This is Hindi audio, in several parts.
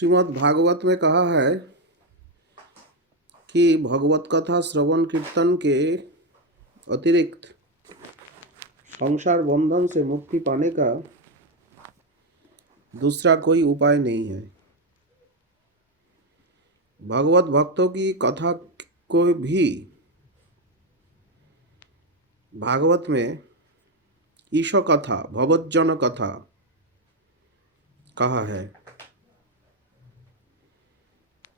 श्रीमद् भागवत में कहा है कि भगवत कथा श्रवण कीर्तन के अतिरिक्त संसार बंधन से मुक्ति पाने का दूसरा कोई उपाय नहीं है। भगवत भक्तों की कथा को भी भागवत में ईश कथा भगवज्जन कथा कहा है,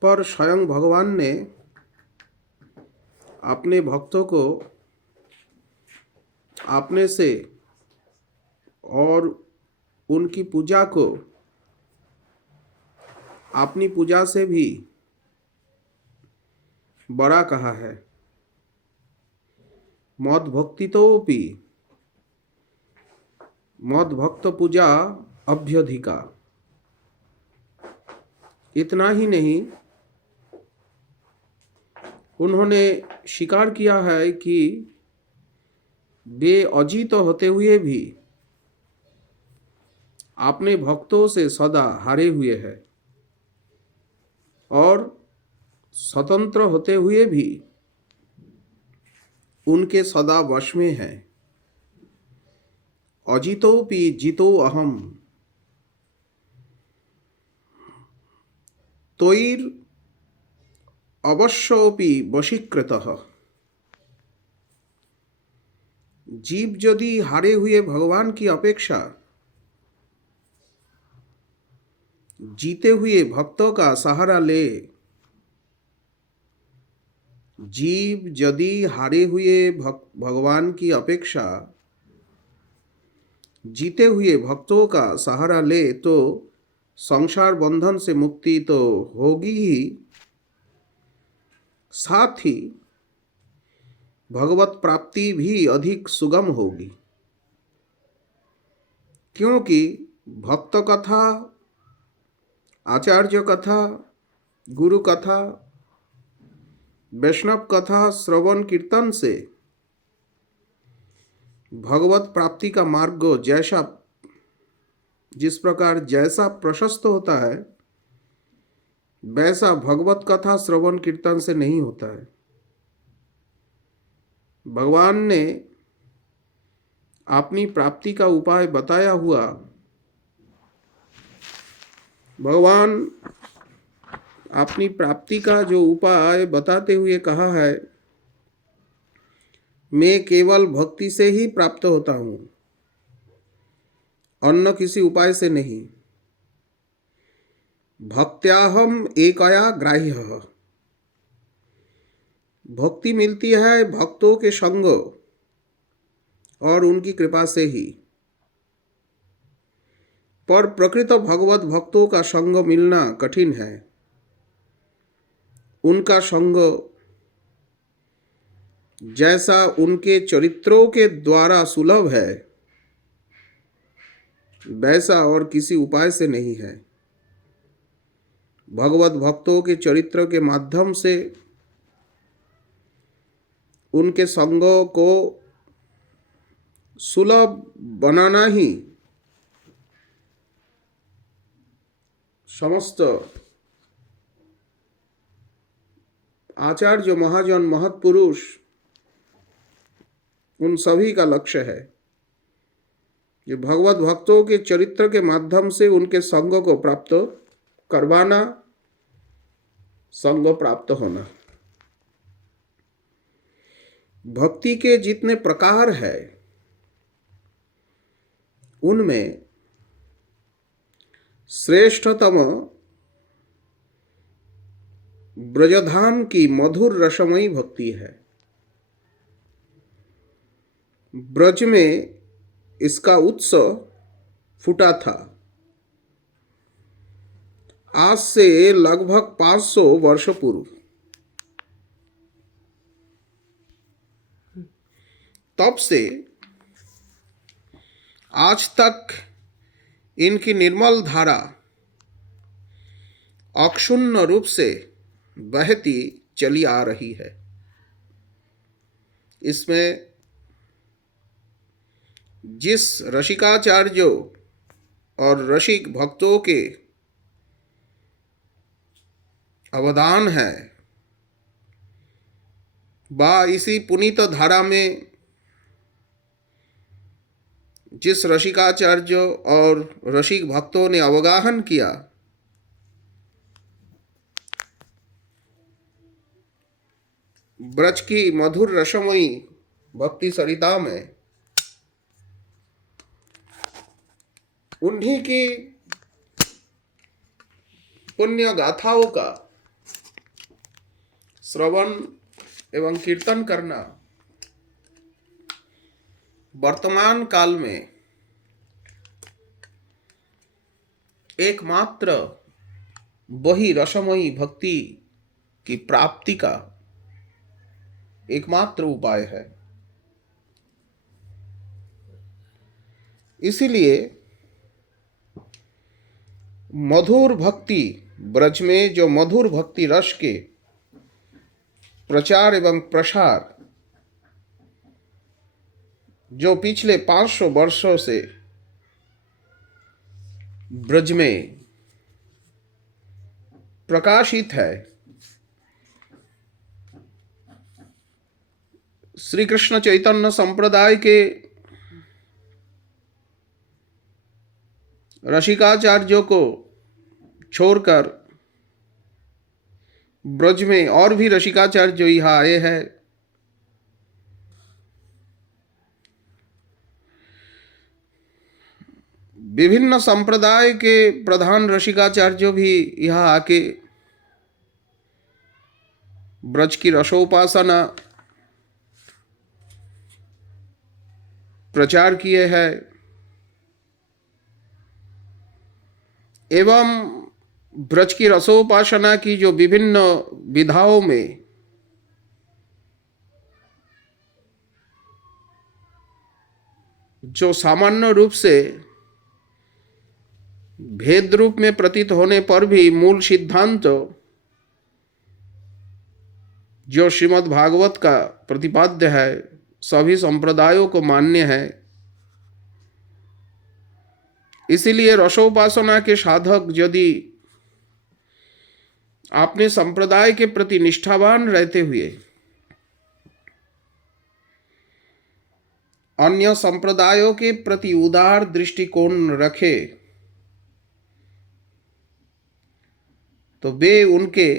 पर स्वयं भगवान ने अपने भक्तों को अपने से और उनकी पूजा को अपनी पूजा से भी बड़ा कहा है। मद भक्तितोपि मद भक्त पूजा अभ्यधिका। इतना ही नहीं, उन्होंने स्वीकार किया है कि वे अजीत होते हुए भी अपने भक्तों से सदा हारे हुए हैं और स्वतंत्र होते हुए भी उनके सदा वश में है। अजितोपि जितो अहम तोइर अवश्योपि वशीकृतः। जीव यदि हारे हुए भगवान की अपेक्षा जीते हुए भक्तों का सहारा ले, जीव यदि हारे हुए भगवान की अपेक्षा जीते हुए भक्तों का सहारा ले तो संसार बंधन से मुक्ति तो होगी ही, साथ ही भगवत प्राप्ति भी अधिक सुगम होगी। क्योंकि भक्त कथा, आचार्य कथा, गुरु कथा, वैष्णव कथा श्रवण कीर्तन से भगवत प्राप्ति का मार्ग जिस प्रकार जैसा प्रशस्त होता है, वैसा भगवत कथा श्रवण कीर्तन से नहीं होता है। भगवान ने अपनी प्राप्ति का उपाय बताया हुआ, भगवान अपनी प्राप्ति का जो उपाय बताते हुए कहा है, मैं केवल भक्ति से ही प्राप्त होता हूं, अन्य किसी उपाय से नहीं। भक्त्याहम एकया ग्राह्यः। भक्ति मिलती है भक्तों के संग और उनकी कृपा से ही, पर प्रकृत भगवत भक्तों का संग मिलना कठिन है। उनका संग जैसा उनके चरित्रों के द्वारा सुलभ है, वैसा और किसी उपाय से नहीं है। भगवत भक्तों के चरित्र के माध्यम से उनके संगों को सुलभ बनाना ही समस्त आचार्य महाजन महत्पुरुष उन सभी का लक्ष्य है कि भगवत भक्तों के चरित्र के माध्यम से उनके संग को प्राप्त करवाना, संग प्राप्त होना। भक्ति के जितने प्रकार है, उनमें श्रेष्ठतम ब्रजधाम की मधुर रसमयी भक्ति है। ब्रज में इसका उत्सव फूटा था आज से लगभग 500 वर्ष पूर्व। तब से आज तक इनकी निर्मल धारा अक्षुण्ण रूप से बहती चली आ रही है। इसमें जिस रसिकाचार्यों और रसिक भक्तों के अवदान है, बा इसी पुनीत धारा में जिस रसिकाचार्य और रसिक भक्तों ने अवगाहन किया, ब्रज की मधुर रसमयी भक्ति सरिता में, उन्हीं की पुण्य गाथाओं का श्रवण एवं कीर्तन करना वर्तमान काल में एकमात्र वही रसमयी भक्ति की प्राप्ति का एकमात्र उपाय है। इसीलिए मधुर भक्ति, ब्रज में जो मधुर भक्ति रस के प्रचार एवं प्रसार जो पिछले 500 वर्षों से ब्रज में प्रकाशित है, श्री कृष्ण चैतन्य संप्रदाय के रसिकाचार्यों को छोड़कर ब्रज में और भी रसिकाचार्य जो यहाँ आए हैं, विभिन्न संप्रदाय के प्रधान रसिकाचार्य भी यहाँ आके ब्रज की रसोपासना प्रचार किए हैं एवं ब्रज की रसोपासना की जो विभिन्न विधाओं में जो सामान्य रूप से भेद रूप में प्रतीत होने पर भी मूल सिद्धांत जो श्रीमद् भागवत का प्रतिपाद्य है, सभी संप्रदायों को मान्य है। इसीलिए रसोपासना के साधक यदि अपने संप्रदाय के प्रति निष्ठावान रहते हुए अन्य संप्रदायों के प्रति उदार दृष्टिकोण रखे तो वे उनके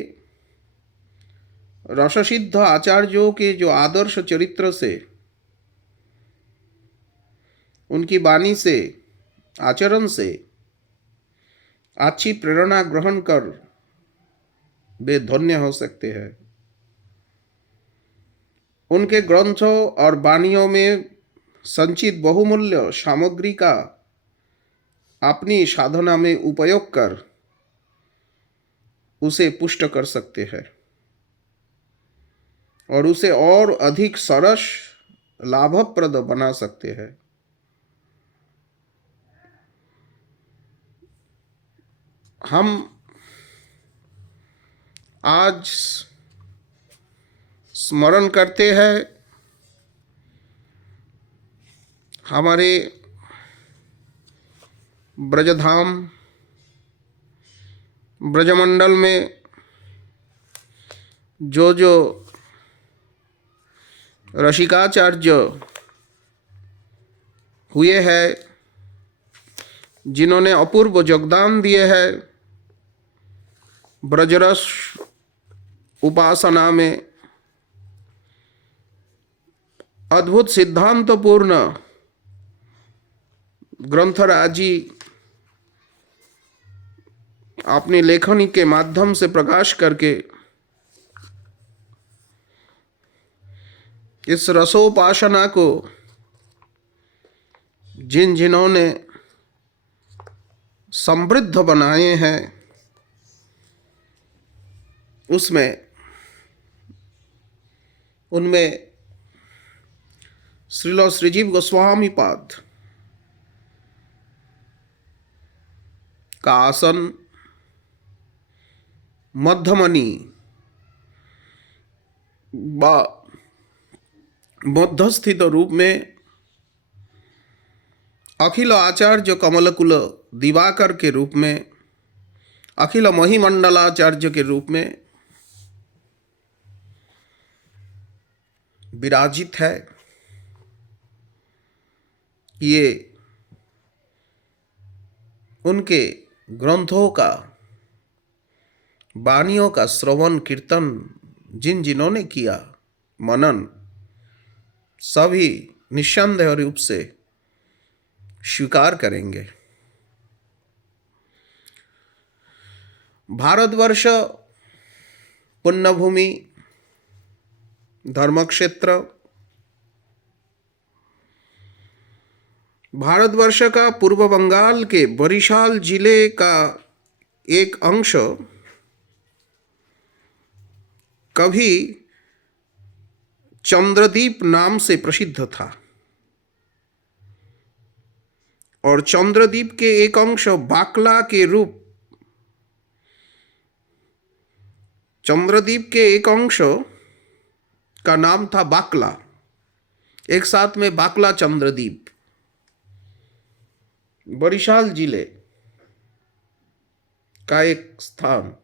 रससिद्ध आचार्यों के जो आदर्श चरित्र से, उनकी वाणी से, आचरण से अच्छी प्रेरणा ग्रहण कर वे धन्य हो सकते हैं। उनके ग्रंथों और वाणियों में संचित बहुमूल्य सामग्री का अपनी साधना में उपयोग कर उसे पुष्ट कर सकते हैं और उसे और अधिक सरस लाभप्रद बना सकते हैं। हम आज स्मरण करते हैं हमारे ब्रजधाम ब्रजमंडल में जो जो रसिकाचार्य हुए हैं, जिन्होंने अपूर्व योगदान दिए हैं ब्रजरस उपासना में, अद्भुत सिद्धांतपूर्ण ग्रंथराजी अपनी लेखनी के माध्यम से प्रकाश करके इस रसोपासना को जिन्होंने समृद्ध बनाए हैं, उनमें श्रील श्रीजीव गोस्वामी पाद का आसन मध्यमणि मध्यस्थित रूप में अखिल आचार्य कमलकुल दिवाकर के रूप में, अखिल महिमंडलाचार्य के रूप में विराजित है। ये उनके ग्रंथों का, वाणियों का श्रवण कीर्तन जिन्होंने किया, मनन, सभी निस्संदेह रूप से स्वीकार करेंगे। भारतवर्ष पुण्यभूमि, धर्मक्षेत्र, भारतवर्ष का पूर्व बंगाल के बरिशाल जिले का एक अंश कभी चंद्रदीप नाम से प्रसिद्ध था, और चंद्रदीप के एक अंश बाकला के रूप, चंद्रदीप के एक अंश का नाम था बाकला, एक साथ में बाकला चंद्रदीप, बरिशाल जिले का एक स्थान।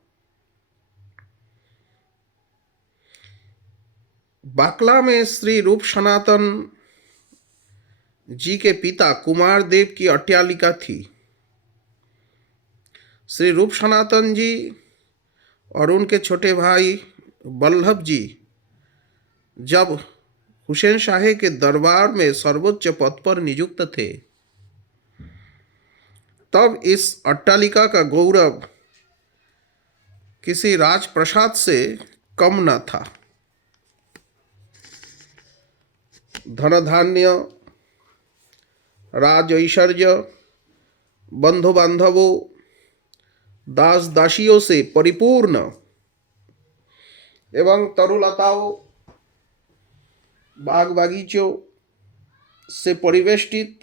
बाकला में श्री रूप सनातन जी के पिता कुमार देव की अट्टालिका थी। श्री रूप सनातन जी और उनके छोटे भाई बल्लभ जी जब हुसैन शाह के दरबार में सर्वोच्च पद पर नियुक्त थे, तब इस अट्टालिका का गौरव किसी राजप्रसाद से कम न था। धन धान्य, राज ऐश्वर्य, बंधु बांधवों, दास दासियों से परिपूर्ण एवं तरुलताओं, बाग बागीचों से परिवेष्टित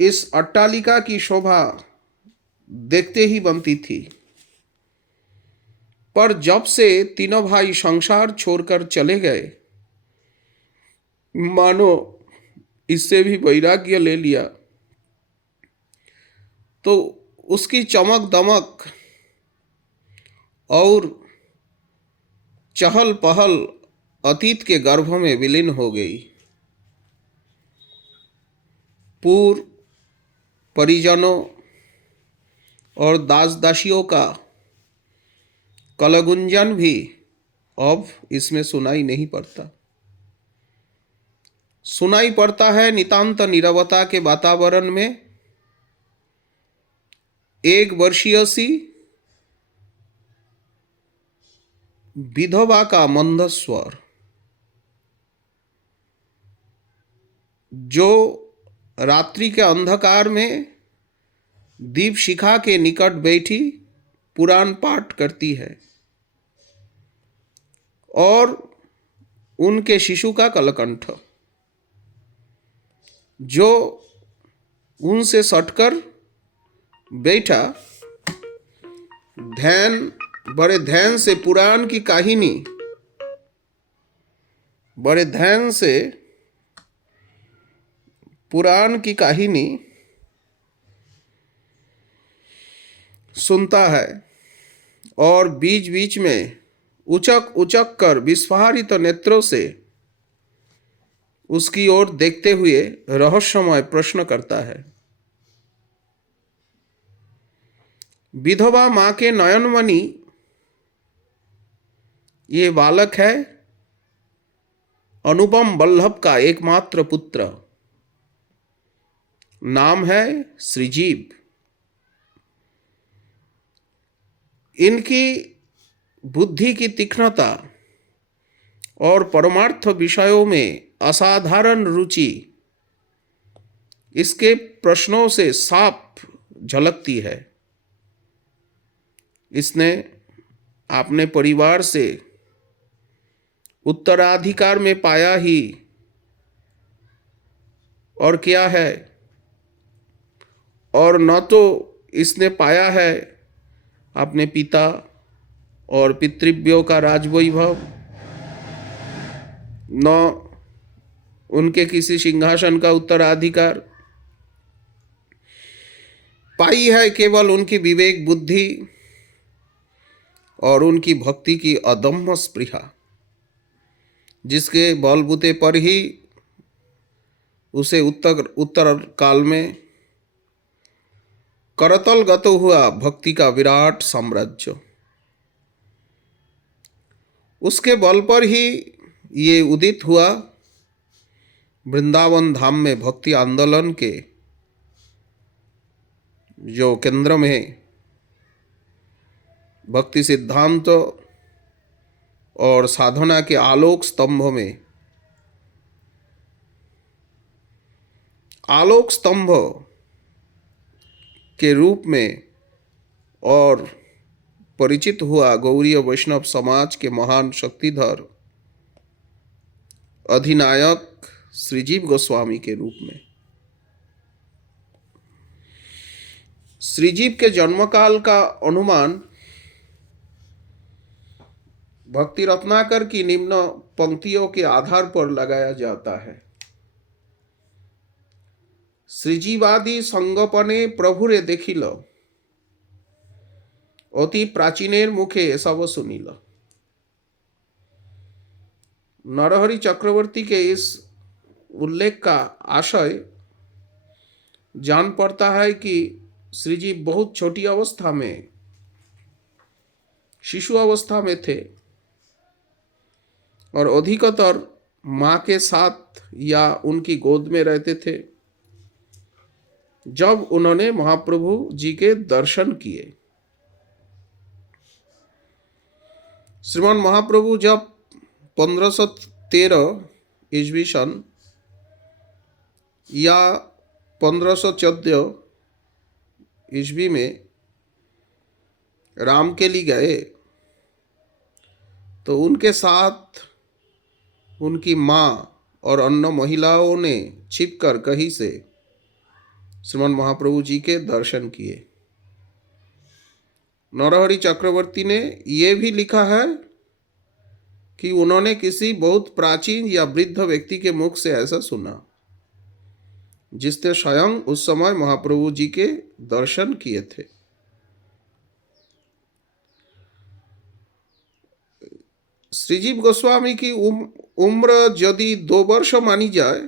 इस अट्टालिका की शोभा देखते ही बनती थी। पर जब से तीनों भाई संसार छोड़कर चले गए, मानो इससे भी वैराग्य ले लिया, तो उसकी चमक दमक और चहल पहल अतीत के गर्भ में विलीन हो गई। पूर्व परिजनों और दास दासियों का कलगुंजन भी अब इसमें सुनाई नहीं पड़ता। सुनाई पड़ता है नितांत नीरवता के वातावरण में एक वर्षीय सी विधवा का मंद स्वर, जो रात्रि के अंधकार में दीप शिखा के निकट बैठी पुराण पाठ करती है, और उनके शिशु का कलकंठ, जो उनसे सटकर बैठा बड़े ध्यान से पुराण की कहानी, बड़े ध्यान से पुराण की कहानी सुनता है, और बीच बीच में उचक उचक कर विस्फारित नेत्रों से उसकी ओर देखते हुए रहस्यमय प्रश्न करता है। विधवा मां के नयनमणि ये बालक है अनुपम बल्लभ का एकमात्र पुत्र, नाम है श्रीजीव। इनकी बुद्धि की तीक्ष्णता और परमार्थ विषयों में असाधारण रुचि इसके प्रश्नों से साफ झलकती है। इसने अपने परिवार से उत्तराधिकार में पाया ही और क्या है, और न तो इसने पाया है अपने पिता और पितृव्यों का राजवैभव, न उनके किसी सिंहासन का उत्तराधिकार, पाई है केवल उनकी विवेक बुद्धि और उनकी भक्ति की अदम्य स्पृहा। जिसके बलबूते पर ही उसे उत्तर काल में करतल गत हुआ भक्ति का विराट साम्राज्य। उसके बल पर ही ये उदित हुआ वृंदावन धाम में भक्ति आंदोलन के जो केंद्र में भक्ति सिद्धांत और साधना के आलोक स्तंभ में आलोक स्तंभ के रूप में और परिचित हुआ गौड़ीय वैष्णव समाज के महान शक्तिधर अधिनायक श्रीजीव गोस्वामी के रूप में। श्रीजीव के जन्मकाल का अनुमान भक्ति रत्नाकर की निम्न पंक्तियों के आधार पर लगाया जाता है। श्रीजीवादि संगपने प्रभुरे देखिल, अति प्राचीनेर मुखे सब सुनिल। नरहरि चक्रवर्ती के इस उल्लेख का आशय जान पड़ता है कि श्रीजी बहुत छोटी अवस्था में, शिशु अवस्था में थे और अधिकतर माँ के साथ या उनकी गोद में रहते थे जब उन्होंने महाप्रभु जी के दर्शन किए। श्रीमान महाप्रभु जब 1513 ईस्वी सन या 1514 ईस्वी में राम के लिए गए तो उनके साथ उनकी माँ और अन्य महिलाओं ने छिपकर कहीं से श्रीमान महाप्रभु जी के दर्शन किए। नरहरि चक्रवर्ती ने यह भी लिखा है कि उन्होंने किसी बहुत प्राचीन या वृद्ध व्यक्ति के मुख से ऐसा सुना जिसने स्वयं उस समय महाप्रभु जी के दर्शन किए थे। श्रीजीव गोस्वामी की उम्र यदि 2 वर्ष मानी जाए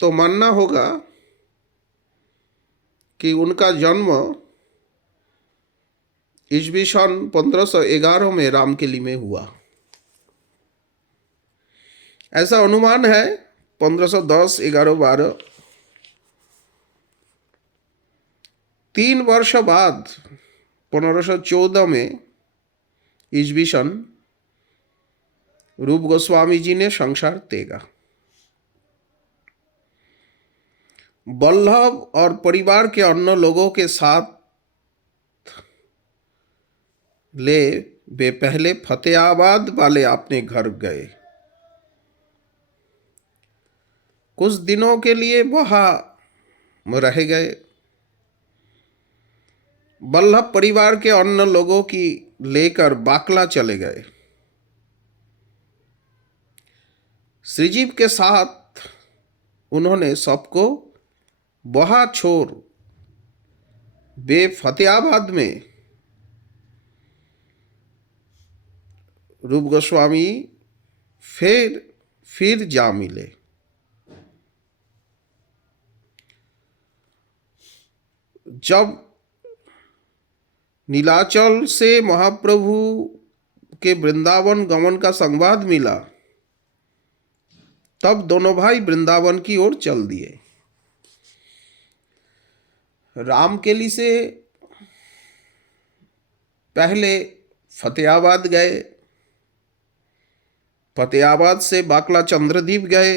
तो मानना होगा कि उनका जन्म ईस्वी सन 1511 में रामकेली में हुआ। ऐसा अनुमान है 1510, 11, 12। 3 वर्ष बाद 1514 में ईस्वी सन रूप गोस्वामी जी ने संसार त्यागा। बल्लभ और परिवार के अन्य लोगों के साथ वे पहले फतेहाबाद वाले अपने घर गए। कुछ दिनों के लिए वहां रह गए। बल्लभ परिवार के अन्य लोगों की लेकर बाकला चले गए। श्रीजीव के साथ उन्होंने सबको वहां छोड़ वे फतेहाबाद में रूप गोस्वामी फिर जा मिले। जब नीलाचल से महाप्रभु के वृंदावन गमन का संवाद मिला तब दोनों भाई वृंदावन की ओर चल दिए। रामकेली से पहले फतेहाबाद गए, फतेहाबाद से बाकला चंद्रदीप गए।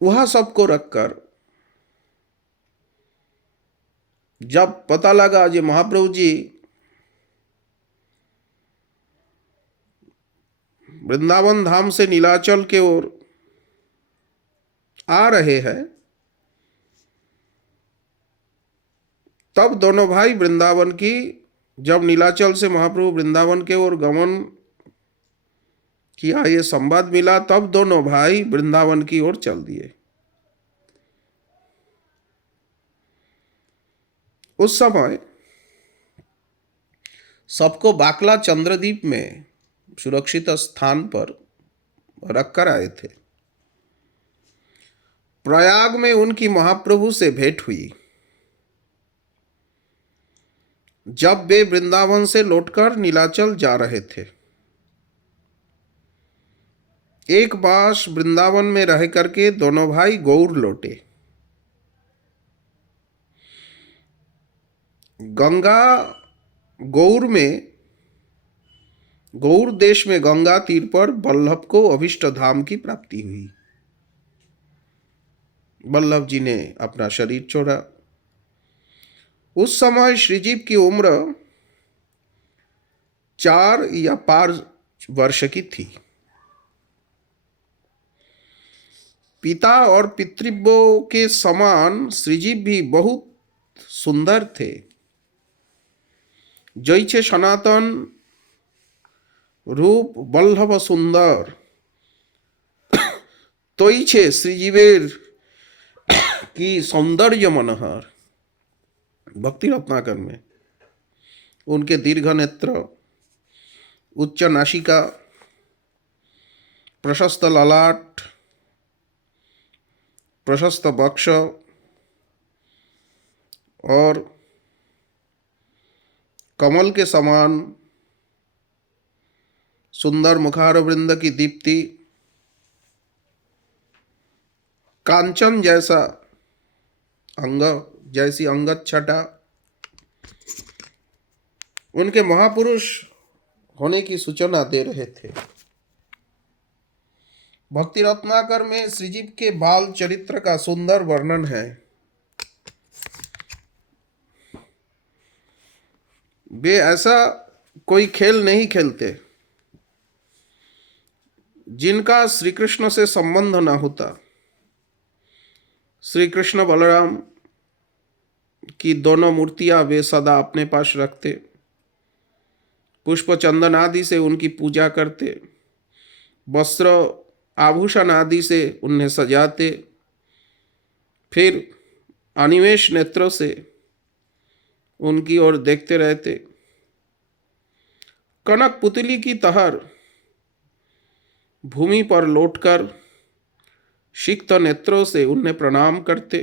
वहां सबको रखकर जब पता लगा कि महाप्रभु जी वृंदावन धाम से नीलाचल के ओर आ रहे हैं, तब दोनों भाई वृंदावन की, जब नीलाचल से महाप्रभु वृंदावन के ओर गमन किया ये संवाद मिला, तब दोनों भाई वृंदावन की ओर चल दिए। उस समय सबको बाकला चंद्रदीप में सुरक्षित स्थान पर रखकर आए थे। प्रयाग में उनकी महाप्रभु से भेंट हुई। जब वे वृंदावन से लौटकर नीलाचल जा रहे थे, एक मास वृंदावन में रह करके दोनों भाई गौर लौटे। गंगा गौर देश में गंगा तीर पर वल्लभ को अभिष्ट धाम की प्राप्ति हुई। वल्लभ जी ने अपना शरीर छोड़ा। उस समय श्रीजीव की उम्र 4 या 5 वर्ष की थी। पिता और पितृव्यों के समान श्रीजीव भी बहुत सुंदर थे। जैसे सनातन रूप वल्लभ सुंदर, तैछे श्रीजीवेर की सौंदर्य मनोहर। भक्ति रत्नाकर में उनके दीर्घ नेत्र, उच्च नासिका, प्रशस्त ललाट, प्रशस्त वक्ष और कमल के समान सुंदर मुखारवृंद की दीप्ति, कांचन जैसा अंग, जैसी अंगद छटा, उनके महापुरुष होने की सूचना दे रहे थे। भक्ति रत्नाकर में श्रीजीव के बाल चरित्र का सुंदर वर्णन है। वे ऐसा कोई खेल नहीं खेलते जिनका श्री कृष्ण से संबंध न होता। श्री कृष्ण बलराम की दोनों मूर्तियां वे सदा अपने पास रखते, पुष्प चंदन आदि से उनकी पूजा करते, वस्त्र आभूषण आदि से उन्हें सजाते, फिर अनिमेष नेत्रों से उनकी ओर देखते रहते। कनक पुतली की तरह भूमि पर लौटकर सिक्त नेत्रों से उन्हें प्रणाम करते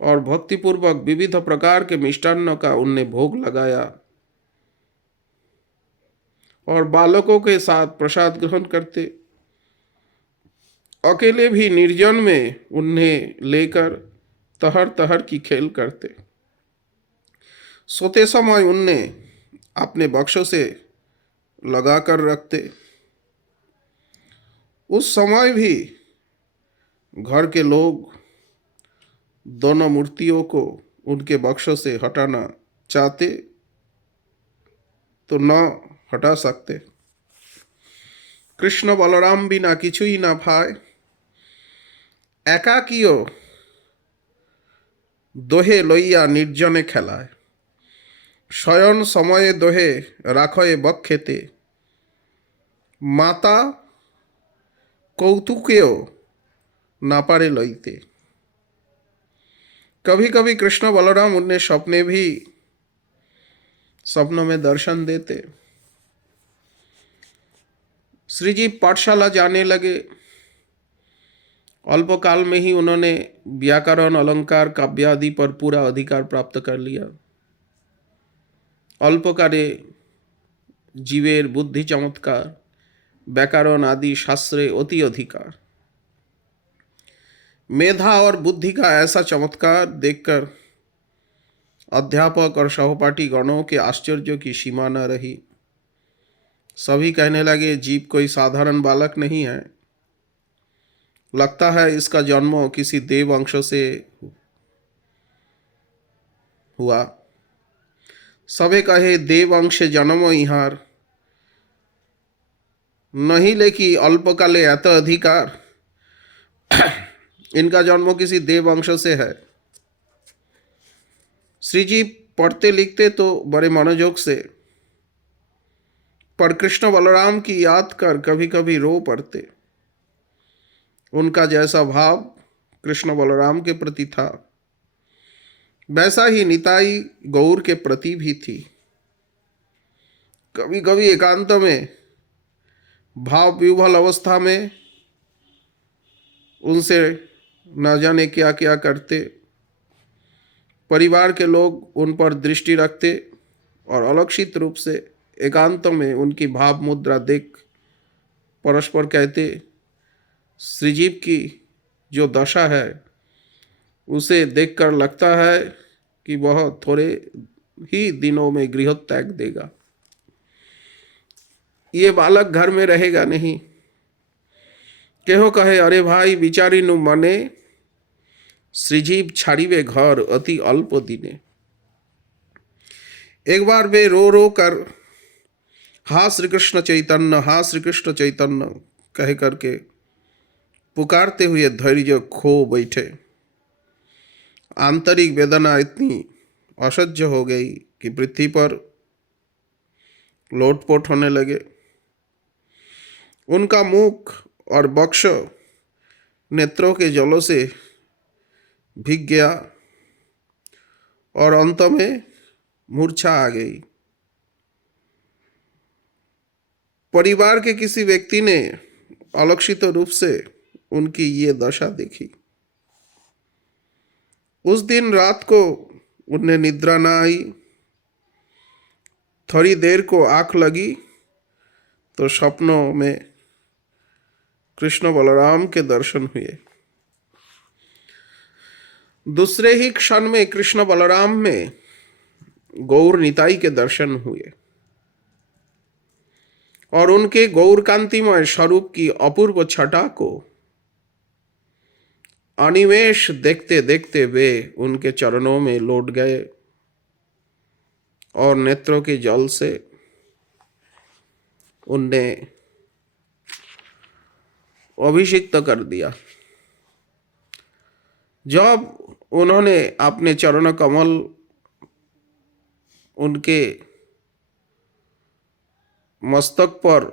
और भक्तिपूर्वक विविध प्रकार के मिष्टान्नों का उन्हें भोग लगाया और बालकों के साथ प्रसाद ग्रहण करते। अकेले भी निर्जन में उन्हें लेकर तहर तहर की खेल करते। सोते समय उन्हें अपने बक्सों से लगाकर रखते। उस समय भी घर के लोग दोनों मूर्तियों को उनके बक्सों से हटाना चाहते तो न हटा सकते। कृष्ण बलराम बिना किछुई ना भाई, एकाकियो दोहे लइया निर्जने खेलाय। शयन समय दोहे राखये बक्षेते, माता कौतुकेयो ना पारे लइते। कभी कभी कृष्ण बलराम उन्हें सपनों में दर्शन देते। श्रीजी पाठशाला जाने लगे। अल्पकाल में ही उन्होंने व्याकरण, अलंकार, काव्य आदि पर पूरा अधिकार प्राप्त कर लिया। अल्पकाले जीवेर बुद्धि चमत्कार, व्याकरण आदि शास्त्रे अति अधिकार। मेधा और बुद्धि का ऐसा चमत्कार देखकर अध्यापक और सहपाठी गणों के आश्चर्य की सीमा न रही। सभी कहने लगे, जीव कोई साधारण बालक नहीं है, लगता है इसका जन्म किसी देव अंश से हुआ। सबे कहे देव अंश जन्म इहार, नहीं लेकि अल्पकाले अत अधिकार। इनका जन्म किसी देव अंश से है। श्री जी पढ़ते लिखते तो बड़े मनोयोग से, पर कृष्ण बलराम की याद कर कभी कभी रो पड़ते। उनका जैसा भाव कृष्ण बलराम के प्रति था, वैसा ही निताई गौर के प्रति भी थी। कभी कभी एकांत में भाव विह्वल अवस्था में उनसे न जाने क्या क्या करते, परिवार के लोग उन पर दृष्टि रखते और अलक्षित रूप से एकांत में उनकी भाव मुद्रा देख परस्पर कहते, श्रीजीव की जो दशा है उसे देखकर लगता है कि वह थोड़े ही दिनों में गृह त्याग देगा, ये बालक घर में रहेगा नहीं। केहो कहे, अरे भाई बिचारी नु मने श्रीजीव छाड़िवे घर अति अल्प दिने। एक बार वे रो रो कर हा श्री कृष्ण चैतन्य, हा श्री कृष्ण चैतन्य कह करके पुकारते हुए धैर्य खो बैठे। आंतरिक वेदना इतनी असह्य हो गई कि पृथ्वी पर लोटपोट होने लगे। उनका मुख और वक्ष नेत्रों के जलों से भीग गया और अंत में मूर्छा आ गई। परिवार के किसी व्यक्ति ने अलक्षित रूप से उनकी ये दशा देखी। उस दिन रात को उन्हें निद्रा न आई। थोड़ी देर को आंख लगी तो सपनों में कृष्ण बलराम के दर्शन हुए। दूसरे ही क्षण में कृष्ण बलराम में गौर निताई के दर्शन हुए और उनके गौर कांतिमय स्वरूप की अपूर्व छटा को अनिमेष देखते देखते वे उनके चरणों में लौट गए और नेत्रों के जल से उन्हें अभिषिक्त कर दिया। जब उन्होंने अपने चरण कमल उनके मस्तक पर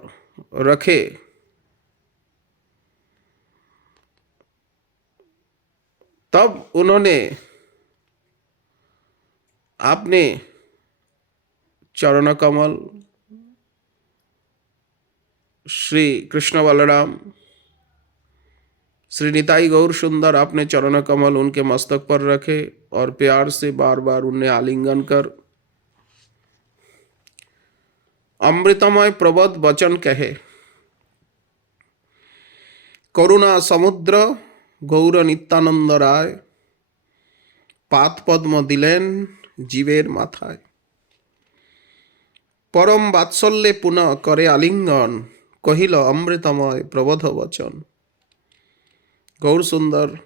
रखे तब उन्होंने अपने चरण कमल श्री कृष्ण बलराम श्री निताई गौर सुंदर अपने चरण कमल उनके मस्तक पर रखे और प्यार से बार बार उन्हें आलिंगन कर अमृतमय प्रबोध वचन कहे। करुणा समुद्र गौर नित्यानंद राय पात पद्म दिलेन जीवेर माथाय। परम वात्सल्य पुनः करे आलिंगन कहिल अमृतमय प्रबोध वचन। गौर सुंदर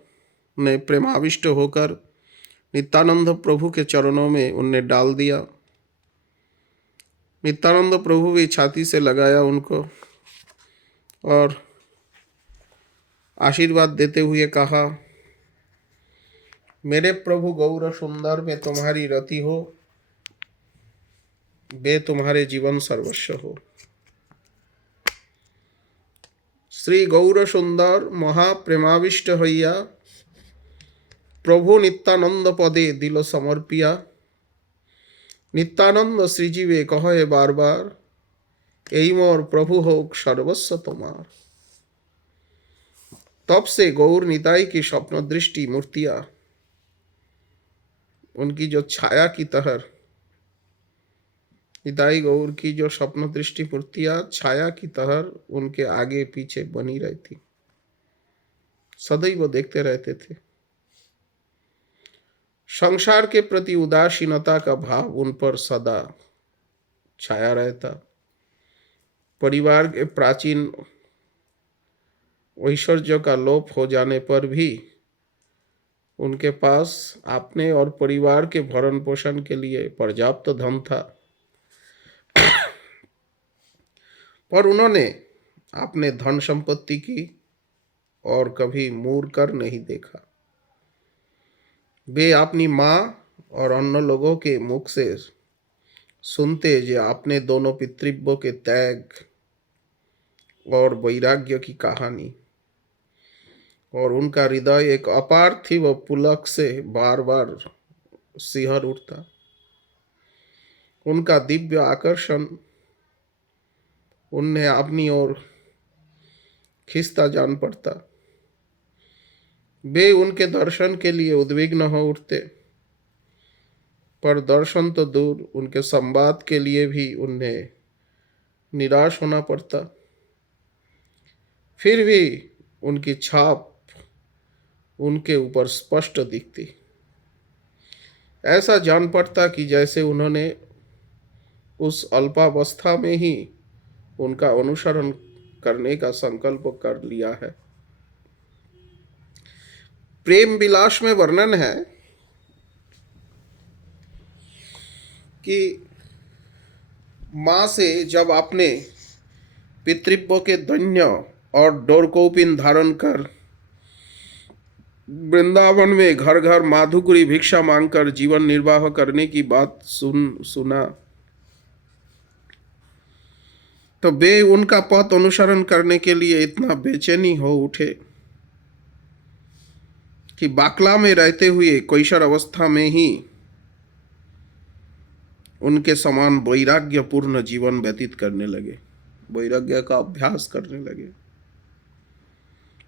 ने प्रेमाविष्ट होकर नित्यानंद प्रभु के चरणों में उन्हें डाल दिया। नित्यानंद प्रभु भी छाती से लगाया उनको और आशीर्वाद देते हुए कहा, मेरे प्रभु गौर सुंदर में तुम्हारी रति हो, वे तुम्हारे जीवन सर्वस्व हो। श्री गौर सुंदर महाप्रेमाविष्ट हइया प्रभु नित्यानंद पदे दिल समर्पिया। नित्यानंद श्रीजीवे कहे बार बार, यही मोर प्रभु होक सर्वस्व तुम्हार। तब से गौर निताई की स्वप्न दृष्टि मूर्तियां, उनकी जो छाया की तरह, निताई गौर की जो स्वप्न दृष्टि मूर्तियां छाया की तरह उनके आगे पीछे बनी रहती, सदैव देखते रहते थे। संसार के प्रति उदासीनता का भाव उन पर सदा छाया रहता। परिवार के प्राचीन ऐश्वर्य का लोप हो जाने पर भी उनके पास अपने और परिवार के भरण पोषण के लिए पर्याप्त धन था, पर उन्होंने अपने धन संपत्ति की और कभी मूर कर नहीं देखा। वे अपनी माँ और अन्य लोगों के मुख से सुनते जो अपने दोनों पितृव्यों के त्याग और वैराग्य की कहानी, और उनका हृदय एक अपार्थिव पुलक से बार बार सिहर उठता। उनका दिव्य आकर्षण उन्हें अपनी ओर खींचता जान पड़ता। वे उनके दर्शन के लिए उद्विग्न हो उठते, पर दर्शन तो दूर, उनके संवाद के लिए भी उन्हें निराश होना पड़ता। फिर भी उनकी छाप उनके ऊपर स्पष्ट दिखती। ऐसा जान पड़ता कि जैसे उन्होंने उस अल्पावस्था में ही उनका अनुसरण करने का संकल्प कर लिया है। प्रेम विलास में वर्णन है कि माँ से जब अपने पितृव्य के दैन्य और डोरकौपिन धारण कर वृंदावन में घर घर माधुकुरी भिक्षा मांगकर जीवन निर्वाह करने की बात सुना तो वे उनका पथ अनुसरण करने के लिए इतना बेचैनी हो उठे कि बाकला में रहते हुए कैशोर अवस्था में ही उनके समान वैराग्यपूर्ण जीवन व्यतीत करने लगे, वैराग्य का अभ्यास करने लगे।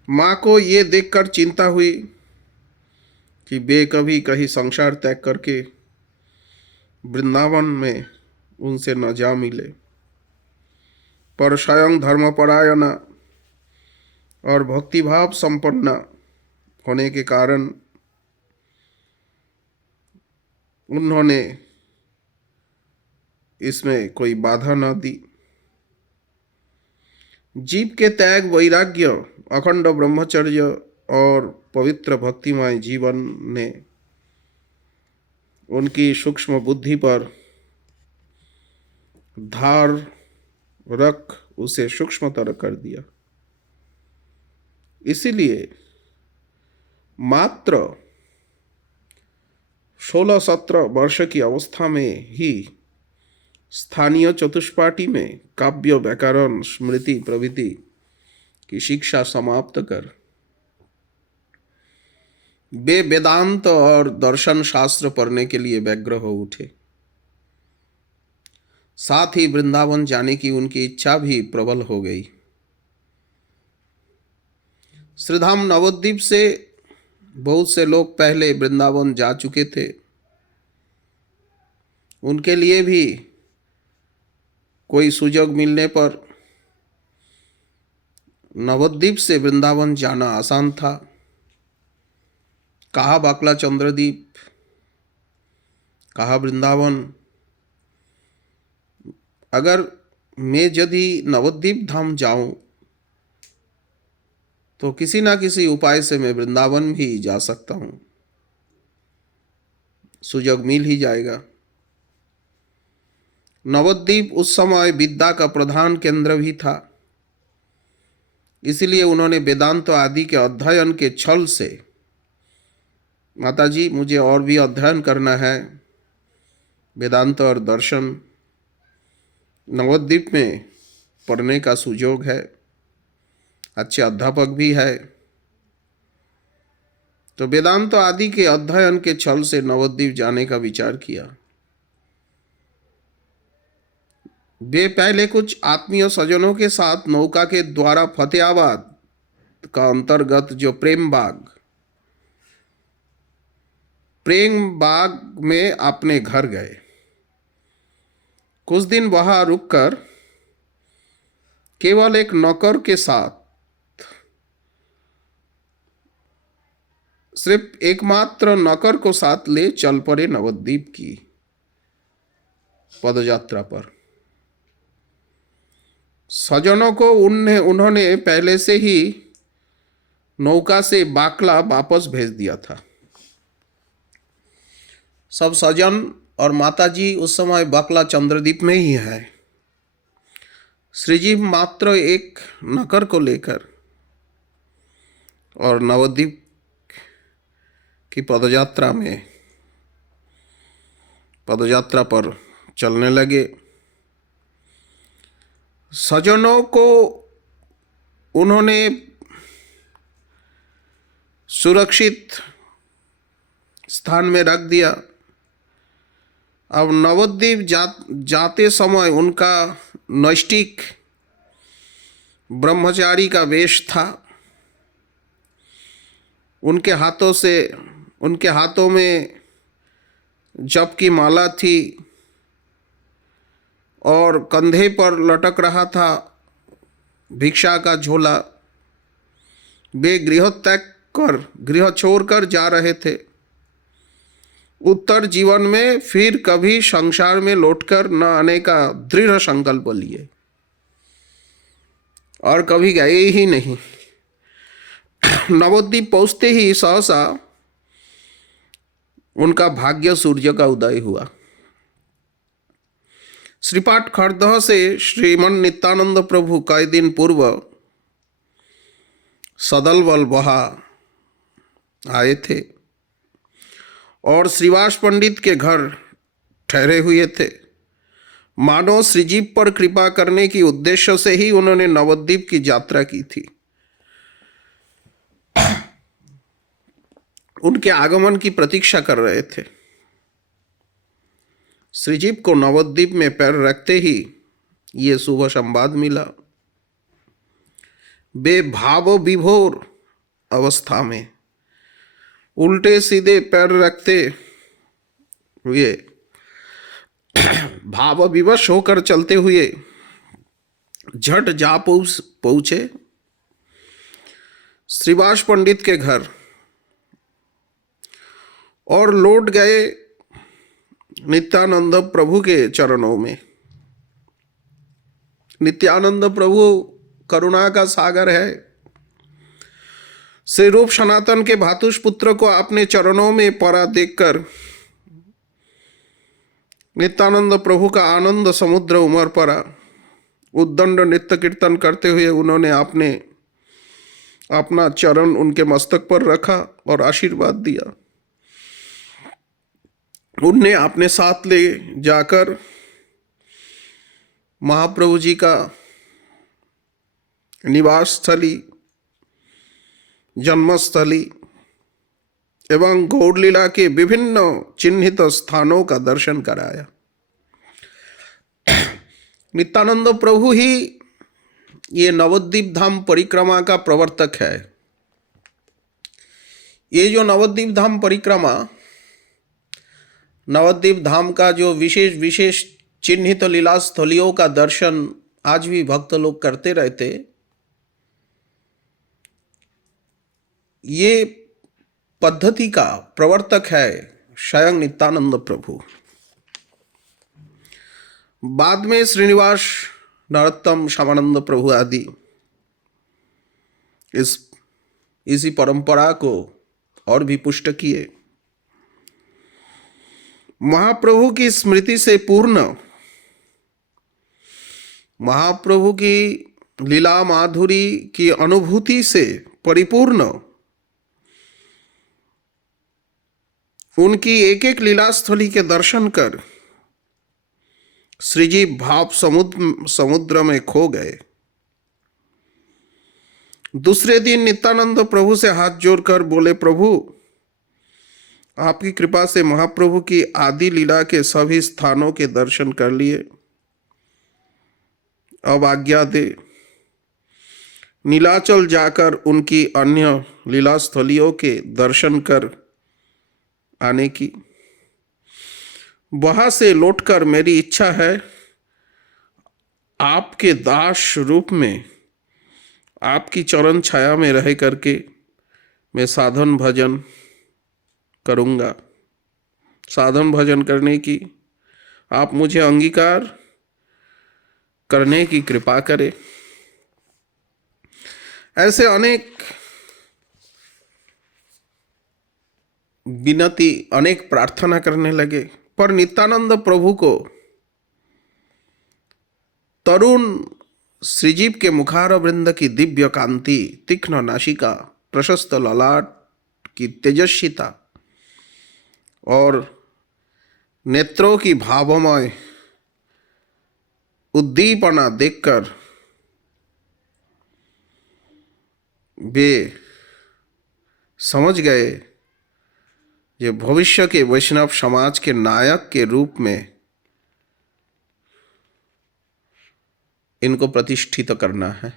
माँ को ये देखकर चिंता हुई कि वे कभी कहीं संसार त्याग करके वृंदावन में उनसे न जा मिले, पर स्वयं धर्मपरायण और भक्तिभाव संपन्न होने के कारण उन्होंने इसमें कोई बाधा न दी। जीव के त्याग, वैराग्य, अखंड ब्रह्मचर्य और पवित्र भक्तिमय जीवन ने उनकी सूक्ष्म बुद्धि पर धार रख उसे सूक्ष्मतर कर दिया। इसीलिए मात्र 16-17 वर्ष की अवस्था में ही स्थानीय चतुष्पाठी में काव्य, व्याकरण, स्मृति प्रभृति की शिक्षा समाप्त कर वे वेदांत और दर्शन शास्त्र पढ़ने के लिए व्यग्र हो उठे। साथ ही वृंदावन जाने की उनकी इच्छा भी प्रबल हो गई। श्रीधाम नवद्वीप से बहुत से लोग पहले वृंदावन जा चुके थे। उनके लिए भी कोई सुयोग मिलने पर नवद्वीप से वृंदावन जाना आसान था। कहा बाकला चंद्रदीप, कहा वृंदावन। अगर मैं यदि नवद्वीप धाम जाऊं तो किसी ना किसी उपाय से मैं वृंदावन भी जा सकता हूं, सुयोग मिल ही जाएगा। नवद्वीप उस समय विद्या का प्रधान केंद्र भी था। इसलिए उन्होंने वेदांत आदि के अध्ययन के छल से, माताजी मुझे और भी अध्ययन करना है, वेदांत और दर्शन नवद्वीप में पढ़ने का सुयोग है, अच्छे अध्यापक भी है, तो वेदांत आदि के अध्ययन के छल से नवद्वीप जाने का विचार किया। वे पहले कुछ आत्मीय स्वजनों के साथ नौका के द्वारा फतेहाबाद का अंतर्गत जो प्रेम बाग में अपने घर गए। कुछ दिन वहां रुककर केवल एक नौकर के साथ, सिर्फ एकमात्र नौकर को साथ ले चल पड़े नवद्वीप की पदयात्रा पर। सज्जनों को उन्होंने पहले से ही नौका से बाकला वापस भेज दिया था। सब सज्जन और माताजी उस समय बाकला चंद्रदीप में ही है। श्रीजी मात्र एक नौकर को लेकर और नवद्वीप की पदयात्रा पर चलने लगे। सज्जनों को उन्होंने सुरक्षित स्थान में रख दिया। अब नवद्वीप जाते समय उनका नैष्टिक ब्रह्मचारी का वेश था। उनके हाथों में जप की माला थी और कंधे पर लटक रहा था भिक्षा का झोला। वे गृह छोड़कर जा रहे थे। उत्तर जीवन में फिर कभी संसार में लौटकर न आने का दृढ़ संकल्प लिए और कभी गए ही नहीं। नवद्वीप पहुंचते ही सहसा उनका भाग्य सूर्य का उदय हुआ। श्रीपाठ खरदह से श्रीमन नित्यानंद प्रभु कई दिन पूर्व सदलबल बहा आए थे और श्रीवास पंडित के घर ठहरे हुए थे। मानो श्रीजीव पर कृपा करने की उद्देश्य से ही उन्होंने नवद्वीप की यात्रा की थी। उनके आगमन की प्रतीक्षा कर रहे थे। श्रीजीव को नवद्वीप में पैर रखते ही ये शुभ संवाद मिला। वे भाव विभोर अवस्था में उल्टे सीधे पैर रखते हुए भाव विवश होकर चलते हुए झट जा पहुंचे श्रीवास पंडित के घर और लौट गए नित्यानंद प्रभु के चरणों में। नित्यानंद प्रभु करुणा का सागर है। श्री रूप सनातन के भातुष पुत्र को अपने चरणों में पड़ा देखकर नित्यानंद प्रभु का आनंद समुद्र उमड़ पड़ा। उद्दंड नृत्य कीर्तन करते हुए उन्होंने अपना चरण उनके मस्तक पर रखा और आशीर्वाद दिया। उन्हें अपने साथ ले जाकर महाप्रभु जी का निवास स्थली, जन्मस्थली एवं गौड़लीला के विभिन्न चिन्हित स्थानों का दर्शन कराया। नित्यानंद प्रभु ही ये नवद्वीप धाम परिक्रमा का प्रवर्तक है। ये जो नवद्वीप धाम परिक्रमा, नवद्वीप धाम का जो विशेष विशेष चिन्हित लीला स्थलियों का दर्शन आज भी भक्त लोग करते रहते, ये पद्धति का प्रवर्तक है स्वयं नित्यानंद प्रभु। बाद में श्रीनिवास, नरोत्तम, श्यामानंद प्रभु आदि इसी परंपरा को और भी पुष्ट किए। महाप्रभु की स्मृति से पूर्ण, महाप्रभु की लीला माधुरी की अनुभूति से परिपूर्ण, उनकी एक एक लीला स्थली के दर्शन कर श्रीजी भाव समुद्र में खो गए। दूसरे दिन नित्यानंद प्रभु से हाथ जोड़कर बोले, प्रभु आपकी कृपा से महाप्रभु की आदि लीला के सभी स्थानों के दर्शन कर लिए। अब आज्ञा दे नीलाचल जाकर उनकी अन्य लीला स्थलियों के दर्शन कर आने की। वहां से लौटकर मेरी इच्छा है आपके दास रूप में आपकी चरण छाया में रह करके मैं साधन भजन करूंगा। साधन भजन करने की आप मुझे अंगीकार करने की कृपा करें। ऐसे अनेक विनती, अनेक प्रार्थना करने लगे, पर नित्यानंद प्रभु को तरुण श्रीजीव के मुखार वृंद की दिव्य कांति, तीक्ष्ण नासिका, प्रशस्त ललाट की तेजस्विता और नेत्रों की भावमय उद्दीपना देखकर वे समझ गए ये भविष्य के वैष्णव समाज के नायक के रूप में इनको प्रतिष्ठित करना है।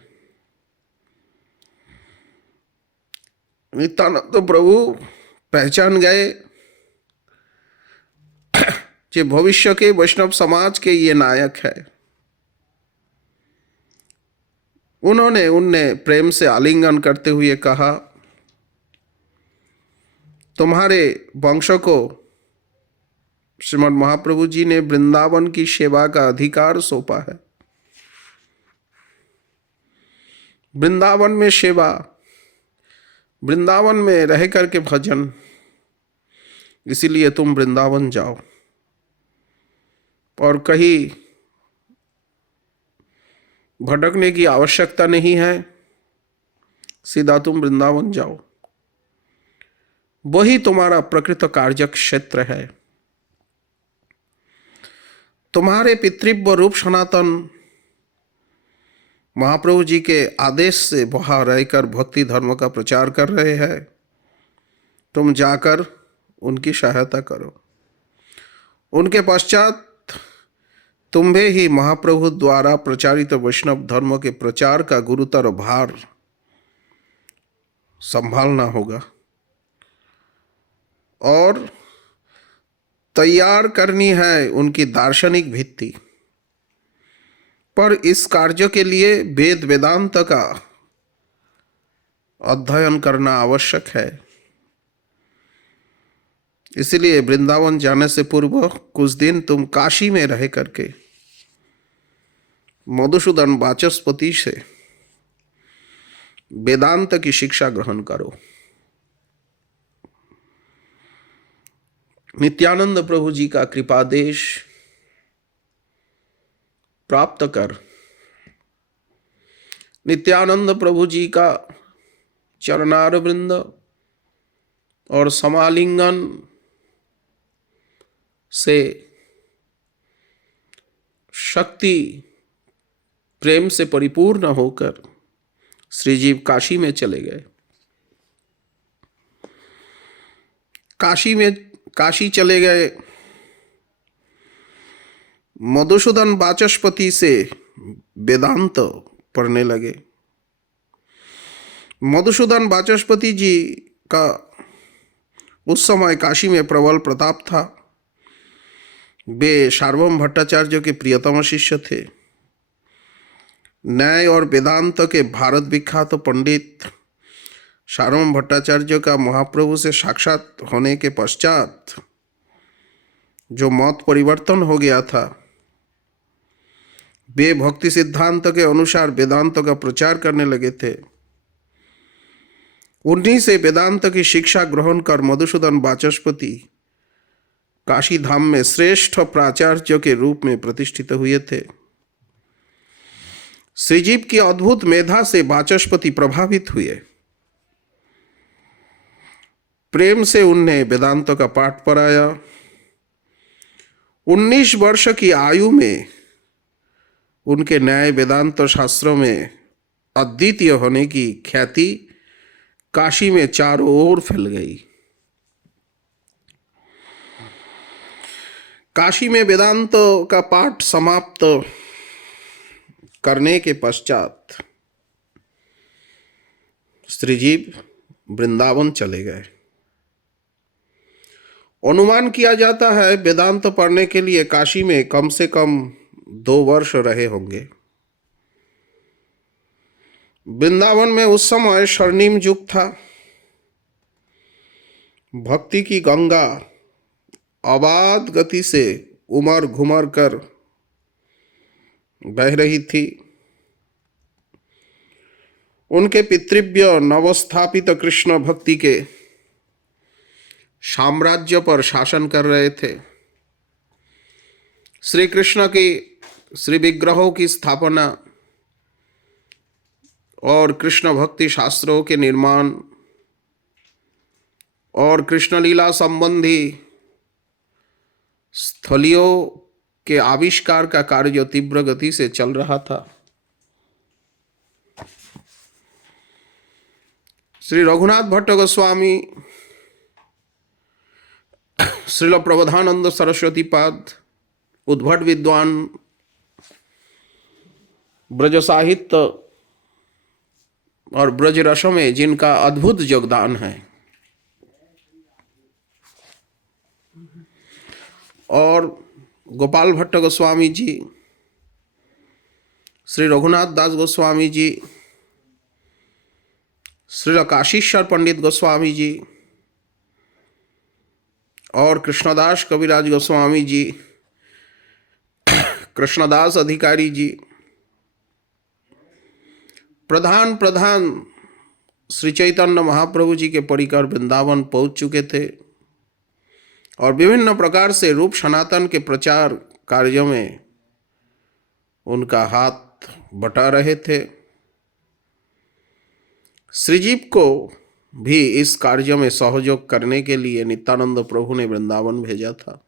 नित्यानंद तो प्रभु पहचान गए कि भविष्य के वैष्णव समाज के ये नायक है। उनने प्रेम से आलिंगन करते हुए कहा, तुम्हारे वंश को श्रीमद् महाप्रभु जी ने वृंदावन की सेवा का अधिकार सौंपा है। वृंदावन में सेवा, वृंदावन में रह करके भजन, इसीलिए तुम वृंदावन जाओ और कहीं भटकने की आवश्यकता नहीं है, सीधा तुम वृंदावन जाओ, वही तुम्हारा प्रकृत कार्य क्षेत्र है। तुम्हारे पितृव्य रूप सनातन महाप्रभु जी के आदेश से वहां रहकर भक्ति धर्म का प्रचार कर रहे हैं, तुम जाकर उनकी सहायता करो। उनके पश्चात तुम्हें ही महाप्रभु द्वारा प्रचारित वैष्णव धर्म के प्रचार का गुरुतर भार संभालना होगा और तैयार करनी है उनकी दार्शनिक भित्ति। पर इस कार्य के लिए वेद वेदांत का अध्ययन करना आवश्यक है। इसलिए वृंदावन जाने से पूर्व कुछ दिन तुम काशी में रह करके मधुसूदन वाचस्पति से वेदांत की शिक्षा ग्रहण करो। नित्यानंद प्रभु जी का कृपादेश प्राप्त कर नित्यानंद प्रभु जी का चरणारविंद और समालिंगन से शक्ति प्रेम से परिपूर्ण होकर श्रीजीव काशी में चले गए। काशी चले गए, मधुसूदन वाचस्पति से वेदांत पढ़ने लगे। मधुसूदन वाचस्पति जी का उस समय काशी में प्रबल प्रताप था। वे सार्वभौम भट्टाचार्य के प्रियतम शिष्य थे। न्याय और वेदांत के भारत विख्यात पंडित सार्वभौम भट्टाचार्य का महाप्रभु से साक्षात होने के पश्चात जो मत परिवर्तन हो गया था, वे भक्ति सिद्धांत के अनुसार वेदांत का प्रचार करने लगे थे। उन्हीं से वेदांत की शिक्षा ग्रहण कर मधुसूदन वाचस्पति काशी धाम में श्रेष्ठ प्राचार्य के रूप में प्रतिष्ठित हुए थे। श्रीजीव की अद्भुत मेधा से वाचस्पति प्रभावित हुए। प्रेम से उन्हें वेदांत का पाठ पढ़ाया। 19 वर्ष की आयु में उनके न्याय वेदांत शास्त्रों में अद्वितीय होने की ख्याति काशी में चारों ओर फैल गई। काशी में वेदांत का पाठ समाप्त करने के पश्चात श्रीजीव वृंदावन चले गए। अनुमान किया जाता है वेदांत पढ़ने के लिए काशी में कम से कम 2 वर्ष रहे होंगे। वृंदावन में उस समय स्वर्णिम युग था। भक्ति की गंगा अबाध गति से उमड़ घुमड़ कर बह रही थी। उनके पितृव्य नवस्थापित कृष्ण भक्ति के साम्राज्य पर शासन कर रहे थे। श्री कृष्ण की श्री विग्रहों की स्थापना और कृष्ण भक्ति शास्त्रों के निर्माण और कृष्ण लीला संबंधी स्थलियों के आविष्कार का कार्य तीव्र गति से चल रहा था। श्री रघुनाथ भट्ट गोस्वामी, श्रील प्रबोधानंद सरस्वती पाद, उद्भट विद्वान, ब्रज साहित्य और ब्रज रसों में जिनका अद्भुत योगदान है, और गोपाल भट्ट गोस्वामी जी, श्री रघुनाथ दास गोस्वामी जी, श्री काशीश्वर पंडित गोस्वामी जी और कृष्णदास कविराज गोस्वामी जी, कृष्णदास अधिकारी जी, प्रधान प्रधान श्री चैतन्य महाप्रभु जी के परिकर वृंदावन पहुंच चुके थे और विभिन्न प्रकार से रूप सनातन के प्रचार कार्यों में उनका हाथ बटा रहे थे। श्रीजीव को भी इस कार्य में सहयोग करने के लिए नित्यानंद प्रभु ने वृंदावन भेजा था।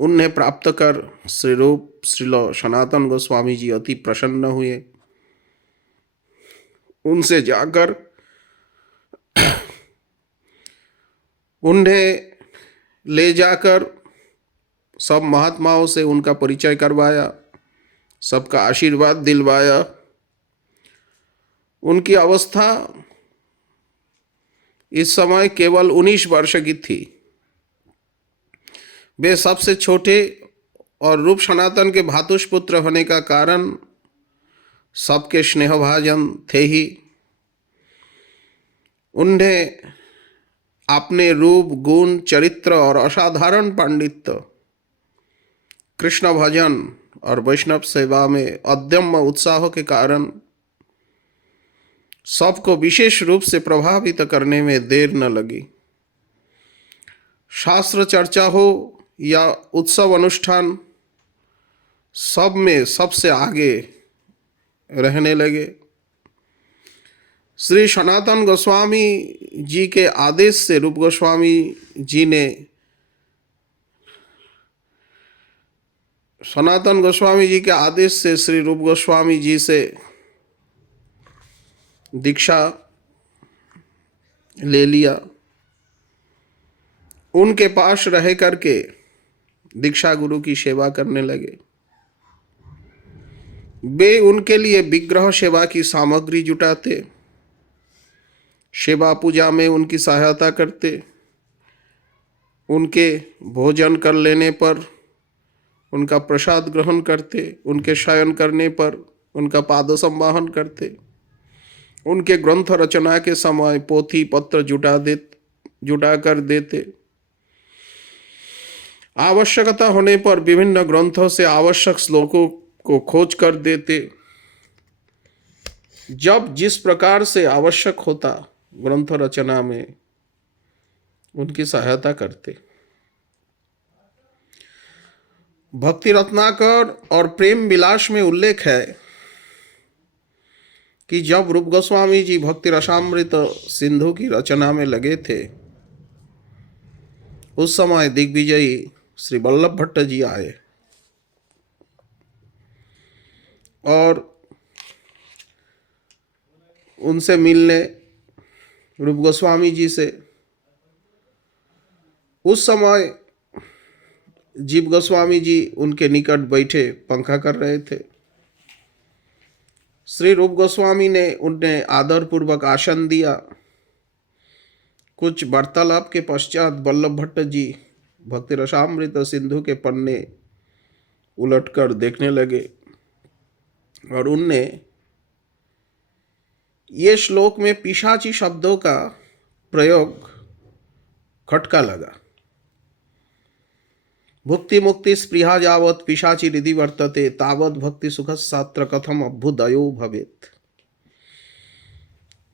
उन्हें प्राप्त कर श्री रूप श्रील सनातन गोस्वामी जी अति प्रसन्न हुए। उनसे जाकर उन्हें ले जाकर सब महात्माओं से उनका परिचय करवाया, सबका आशीर्वाद दिलवाया। उनकी अवस्था इस समय केवल 19 वर्ष की थी। वे सबसे छोटे और रूप सनातन के भातुषपुत्र होने का कारण सबके स्नेहभाजन थे ही। उन्हें अपने रूप, गुण, चरित्र और असाधारण पांडित्य, कृष्ण भजन और वैष्णव सेवा में अदम्य उत्साह के कारण सबको विशेष रूप से प्रभावित करने में देर न लगी। शास्त्र चर्चा हो या उत्सव अनुष्ठान, सब में सबसे आगे रहने लगे। श्री सनातन गोस्वामी जी के आदेश से रूप गोस्वामी जी ने सनातन गोस्वामी जी के आदेश से श्री रूप गोस्वामी जी से दीक्षा ले लिया। उनके पास रह करके दीक्षा गुरु की सेवा करने लगे। वे उनके लिए विग्रह सेवा की सामग्री जुटाते, सेवा पूजा में उनकी सहायता करते, उनके भोजन कर लेने पर उनका प्रसाद ग्रहण करते, उनके शयन करने पर उनका पाद संवाहन करते, उनके ग्रंथ रचना के समय पोथी पत्र जुटा कर देते, आवश्यकता होने पर विभिन्न ग्रंथों से आवश्यक श्लोकों को खोज कर देते। जब जिस प्रकार से आवश्यक होता ग्रंथ रचना में उनकी सहायता करते। भक्ति रत्नाकर और प्रेम विलास में उल्लेख है कि जब रूप गोस्वामी जी भक्ति रसामृत सिंधु की रचना में लगे थे, उस समय दिग्विजयी श्री वल्लभ भट्ट जी आए और उनसे मिलने रूप गोस्वामी जी से। उस समय जीव गोस्वामी जी उनके निकट बैठे पंखा कर रहे थे। श्री रूप गोस्वामी ने उन्हें आदर पूर्वक आसन दिया। कुछ वार्तालाप के पश्चात वल्लभ भट्ट जी भक्ति रसामृत सिंधु के पन्ने उलटकर देखने लगे और उनने ये श्लोक में पिशाची शब्दों का प्रयोग खटका लगा। भुक्ति मुक्ति स्पृहा यावत पिशाची हृदि वर्तते तावत भक्ति सुख सात्र कथम अभ्युदयो भवेत्।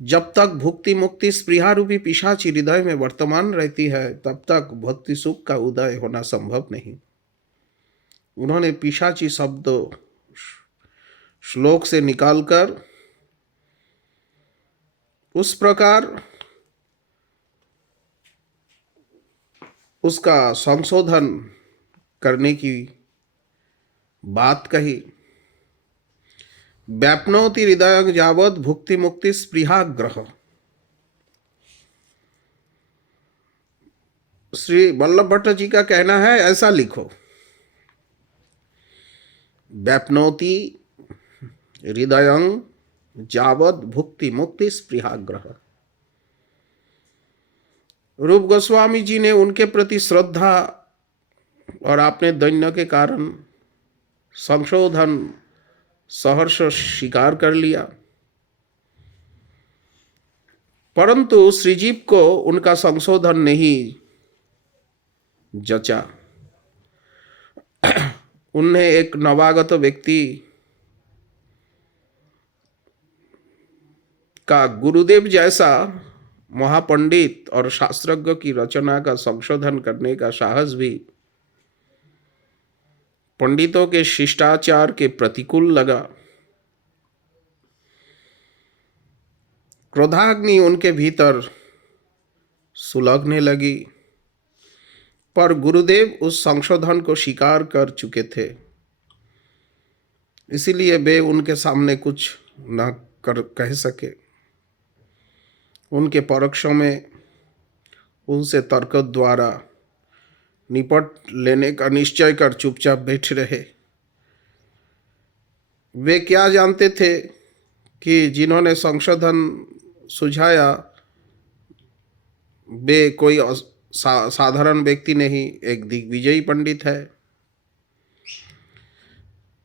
जब तक भुक्ति मुक्ति स्पृहा रूपी पिशाची हृदय में वर्तमान रहती है, तब तक भक्ति सुख का उदय होना संभव नहीं। उन्होंने पिशाची शब्द श्लोक से निकालकर उस प्रकार उसका संशोधन करने की बात कही। व्याप्नोति हृदय यावत् भुक्ति मुक्ति स्पृहाग्रह। श्री वल्लभ भट्ट जी का कहना है, ऐसा लिखो, व्याप्नोति हृदय जावद भुक्ति मुक्ति स्पृहाग्रह। रूप गोस्वामी जी ने उनके प्रति श्रद्धा और अपने दैन्य के कारण संशोधन सहर्ष स्वीकार कर लिया, परंतु श्रीजीव को उनका संशोधन नहीं जचा। उन्हें एक नवागत व्यक्ति का गुरुदेव जैसा महापंडित और शास्त्रज्ञ की रचना का संशोधन करने का साहस भी पंडितों के शिष्टाचार के प्रतिकूल लगा। क्रोधाग्नि उनके भीतर सुलगने लगी, पर गुरुदेव उस संशोधन को स्वीकार कर चुके थे, इसीलिए वे उनके सामने कुछ न कह सके। उनके परोक्षों में उनसे तर्क द्वारा निपट लेने का निश्चय कर चुपचाप बैठे रहे। वे क्या जानते थे कि जिन्होंने संशोधन सुझाया वे कोई साधारण व्यक्ति नहीं, एक दिग्विजयी पंडित है।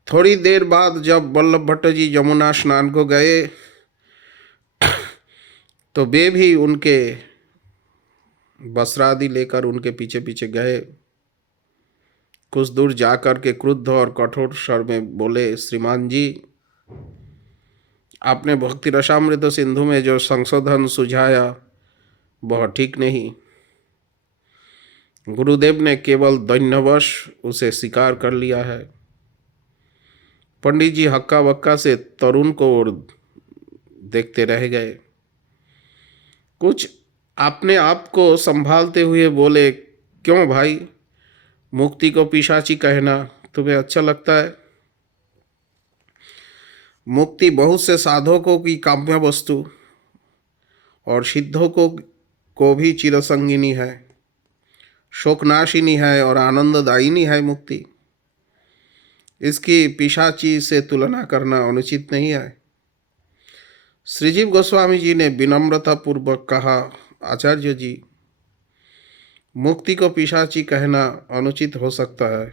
थोड़ी देर बाद जब वल्लभ भट्ट जी यमुना स्नान को गए तो वे भी उनके वस्त्रादि लेकर उनके पीछे पीछे गए। कुछ दूर जाकर के क्रुद्ध और कठोर स्वर में बोले, श्रीमान जी, आपने भक्ति रसामृत सिंधु में जो संशोधन सुझाया वह ठीक नहीं। गुरुदेव ने केवल दैन्यवश उसे स्वीकार कर लिया है। पंडित जी हक्का बक्का से तरुण को और देखते रह गए। कुछ अपने आप को संभालते हुए बोले, क्यों भाई, मुक्ति को पिशाची कहना तुम्हें अच्छा लगता है? मुक्ति बहुत से साधकों की काम्य वस्तु और सिद्धों को भी चिरसंगिनी है, शोकनाशिनी है और आनंददायिनी है मुक्ति। इसकी पिशाची से तुलना करना अनुचित नहीं है। श्रीजीव गोस्वामी जी ने विनम्रता पूर्वक कहा, आचार्य जी, मुक्ति को पिशाची कहना अनुचित हो सकता है,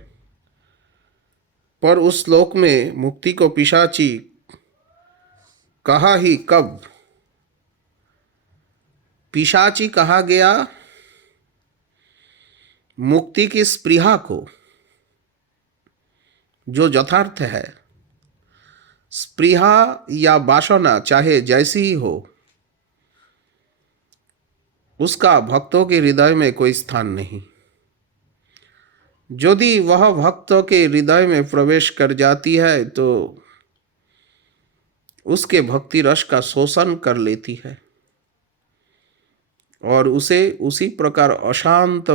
पर उस श्लोक में मुक्ति को पिशाची कहा ही कब? पिशाची कहा गया मुक्ति की स्पृहा को, जो यथार्थ है। स्पृहा या वासना चाहे जैसी ही हो, उसका भक्तों के हृदय में कोई स्थान नहीं। यदि वह भक्तों के हृदय में प्रवेश कर जाती है तो उसके भक्ति रस का शोषण कर लेती है और उसे उसी प्रकार अशांत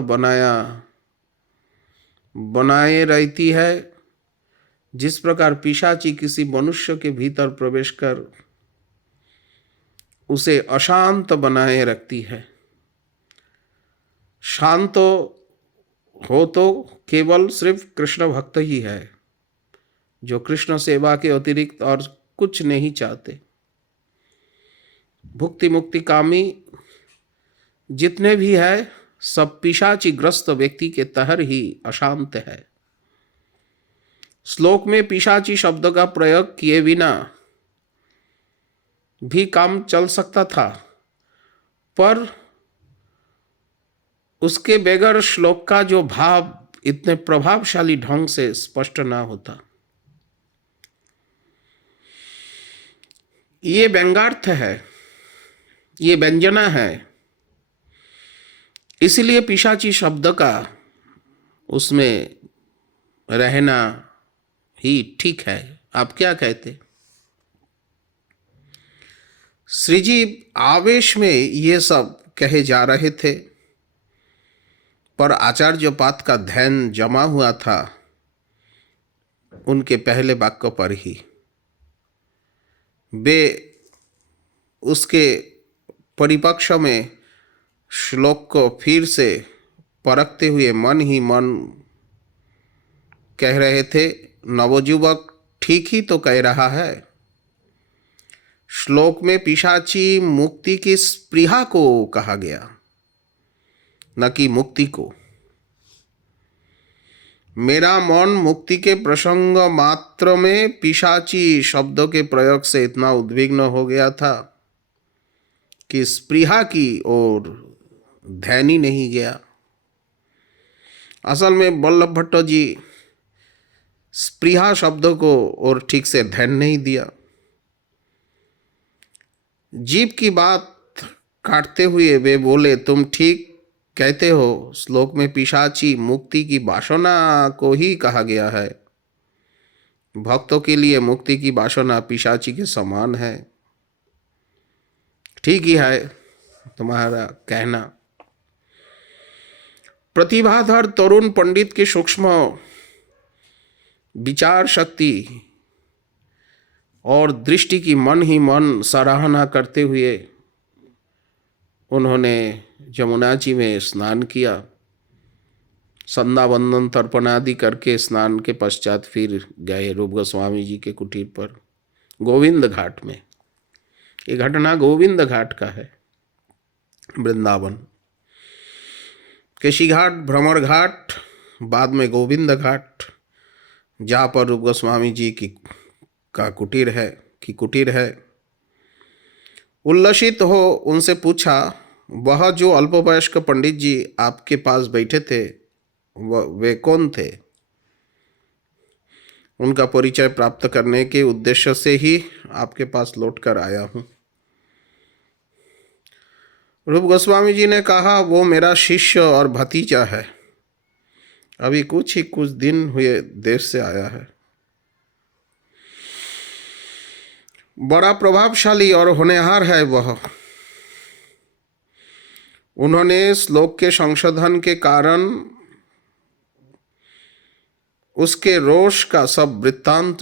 बनाए रहती है जिस प्रकार पिशाची किसी मनुष्य के भीतर प्रवेश कर उसे अशांत बनाए रखती है। शांत हो तो केवल सिर्फ कृष्ण भक्त ही है, जो कृष्ण सेवा के अतिरिक्त और कुछ नहीं चाहते। भुक्ति मुक्ति कामी जितने भी है सब पिशाची ग्रस्त व्यक्ति के तहर ही अशांत है। श्लोक में पिशाची शब्द का प्रयोग किए बिना भी काम चल सकता था, पर उसके बगैर श्लोक का जो भाव इतने प्रभावशाली ढंग से स्पष्ट ना होता। ये व्यंग्यार्थ है, ये व्यंजना है, इसलिए पिशाची शब्द का उसमें रहना ही ठीक है। आप क्या कहते? श्रीजी आवेश में ये सब कहे जा रहे थे, पर आचार्य पाद का ध्यान जमा हुआ था उनके पहले वाक्य पर ही। वे उसके परिपक्ष में श्लोक को फिर से परखते हुए मन ही मन कह रहे थे, नवयुवक ठीक ही तो कह रहा है। श्लोक में पिशाची मुक्ति की स्पृहा को कहा गया, न कि मुक्ति को। मेरा मन मुक्ति के प्रसंग मात्र में पिशाची शब्दों के प्रयोग से इतना उद्विग्न हो गया था कि स्पृहा की ओर ध्यान ही नहीं गया। असल में वल्लभ भट्ट जी स्पृहा शब्द को और ठीक से ध्यान नहीं दिया। जीव की बात काटते हुए वे बोले, तुम ठीक कहते हो, श्लोक में पिशाची मुक्ति की वासना को ही कहा गया है। भक्तों के लिए मुक्ति की वासना पिशाची के समान है। ठीक ही है तुम्हारा कहना। प्रतिभाधर तरुण पंडित की सूक्ष्म विचार शक्ति और दृष्टि की मन ही मन सराहना करते हुए उन्होंने जमुना जी में स्नान किया। संध्या वंदन तर्पण आदि करके स्नान के पश्चात फिर गए रूप गोस्वामी जी के कुटीर पर गोविंद घाट में। ये घटना गोविंद घाट का है, वृंदावन। केशी घाट, भ्रमर घाट, बाद में गोविंद घाट, जहाँ पर रूप गोस्वामी जी का कुटीर है। उल्लसित हो उनसे पूछा, वह जो अल्पवयस्क पंडित जी आपके पास बैठे थे वे कौन थे? उनका परिचय प्राप्त करने के उद्देश्य से ही आपके पास लौटकर आया हूँ। रूप गोस्वामी जी ने कहा, वो मेरा शिष्य और भतीजा है, अभी कुछ दिन हुए देश से आया है। बड़ा प्रभावशाली और होनहार है वह। उन्होंने श्लोक के संशोधन के कारण उसके रोष का सब वृत्तांत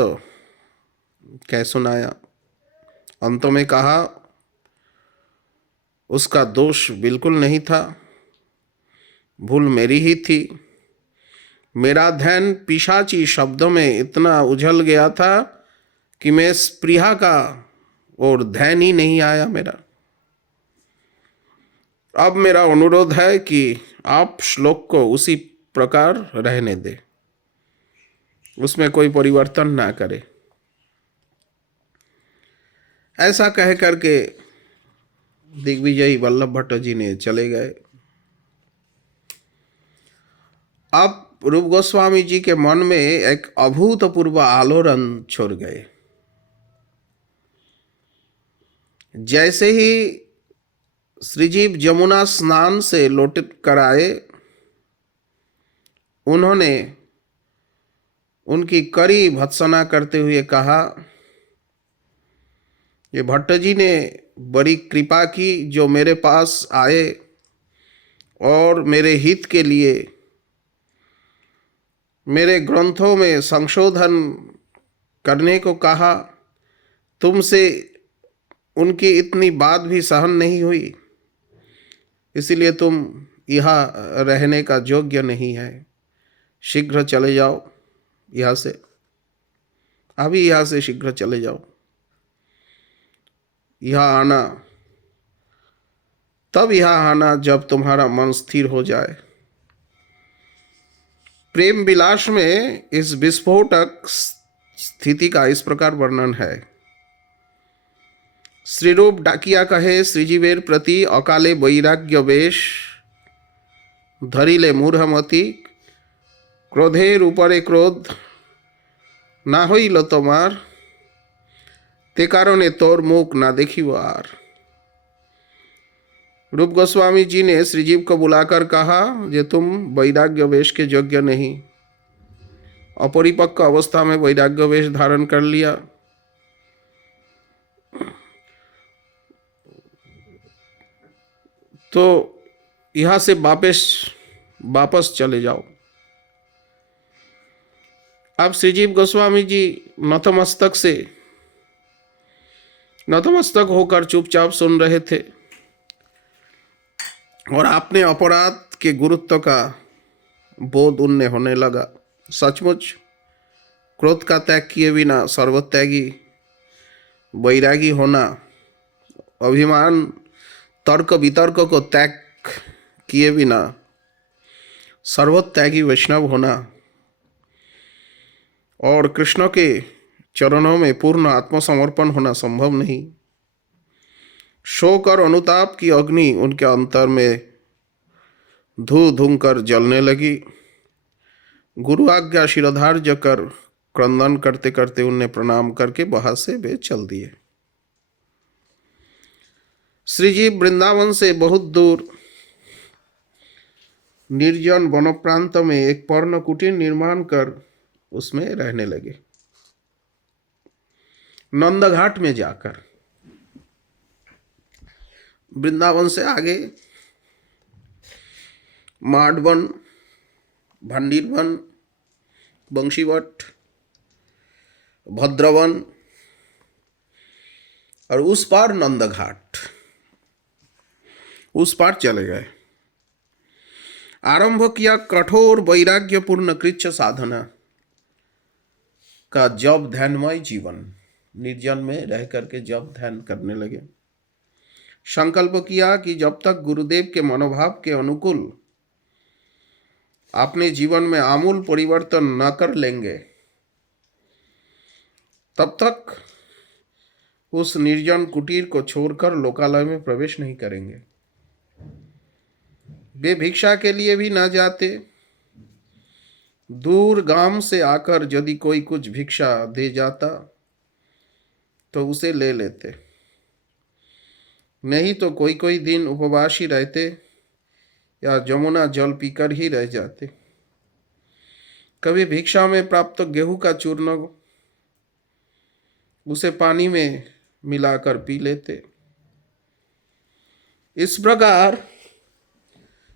कह सुनाया। अंत में कहा, उसका दोष बिल्कुल नहीं था, भूल मेरी ही थी। मेरा ध्यान पिशाची शब्दों में इतना उझल गया था कि मैं स्पृहा का और ध्यान ही नहीं आया मेरा। अब मेरा अनुरोध है कि आप श्लोक को उसी प्रकार रहने दें, उसमें कोई परिवर्तन ना करे। ऐसा कह करके दिग्विजयी वल्लभ भट्ट जी ने चले गए। अब रूप गोस्वामी जी के मन में एक अभूतपूर्व आलोड़न छोड़ गए। जैसे ही श्रीजीव जमुना स्नान से लौट कर आए, उन्होंने उनकी कड़ी भत्सना करते हुए कहा, ये भट्ट जी ने बड़ी कृपा की जो मेरे पास आए और मेरे हित के लिए मेरे ग्रंथों में संशोधन करने को कहा। तुमसे उनकी इतनी बात भी सहन नहीं हुई, इसीलिए तुम यहाँ रहने का योग्य नहीं है। शीघ्र चले जाओ यहाँ से, अभी यहाँ से शीघ्र चले जाओ। यहाँ आना, तब यहाँ आना जब तुम्हारा मन स्थिर हो जाए। प्रेम विलास में इस विस्फोटक स्थिति का इस प्रकार वर्णन है। श्रीरूप डाकिया कहे, श्रीजीवेर प्रति अकाले वैराग्य वेश धरिले मूढ़मति, क्रोधेर उपरे क्रोध ना हইল তোমার, ते कारणे तोर मुख ना देखिब आर। रूप गोस्वामी जी ने श्रीजीव को बुलाकर कहा, जे तुम वैराग्य वेश के योग्य नहीं, अपरिपक्व अवस्था में वैराग्य वेश धारण कर लिया। तो यहाँ से वापस चले जाओ। अब श्रीजीव गोस्वामी जी नतमस्तक होकर चुपचाप सुन रहे थे और अपने अपराध के गुरुत्व का बोध उन्हें होने लगा। सचमुच क्रोध का त्याग किए बिना सर्वत्यागी वैरागी होना, अभिमान तर्क वितर्क को त्याग किए बिना सर्वत्यागी वैष्णव होना और कृष्ण के चरणों में पूर्ण आत्मसमर्पण होना संभव नहीं। शोक और अनुताप की अग्नि उनके अंतर में धू धूम कर जलने लगी। गुरु आज्ञा शिरोधार्य कर क्रंदन करते करते उन्हें प्रणाम करके वहां से वे चल दिए। श्री जी वृंदावन से बहुत दूर निर्जन वन प्रांत में एक पर्ण कुटीर निर्माण कर उसमें रहने लगे। नंदघाट में जाकर वृंदावन से आगे माडवन, भंडीरवन, बंशीवट, भद्रवन और उस पार नंदघाट, उस पार चले गए। आरंभ किया कठोर वैराग्यपूर्ण कृच्छ साधना का जब ध्यानमय जीवन। निर्जन में रह करके जब ध्यान करने लगे, संकल्प किया कि जब तक गुरुदेव के मनोभाव के अनुकूल अपने जीवन में आमूल परिवर्तन न कर लेंगे तब तक उस निर्जन कुटीर को छोड़कर लोकालय में प्रवेश नहीं करेंगे। वे भिक्षा के लिए भी न जाते। दूर गांव से आकर यदि कोई कुछ भिक्षा दे जाता तो उसे ले लेते, नहीं तो कोई कोई दिन उपवास ही रहते या जमुना जल पीकर ही रह जाते। कभी भिक्षा में प्राप्त गेहूं का चूर्ण उसे पानी में मिलाकर पी लेते। इस प्रकार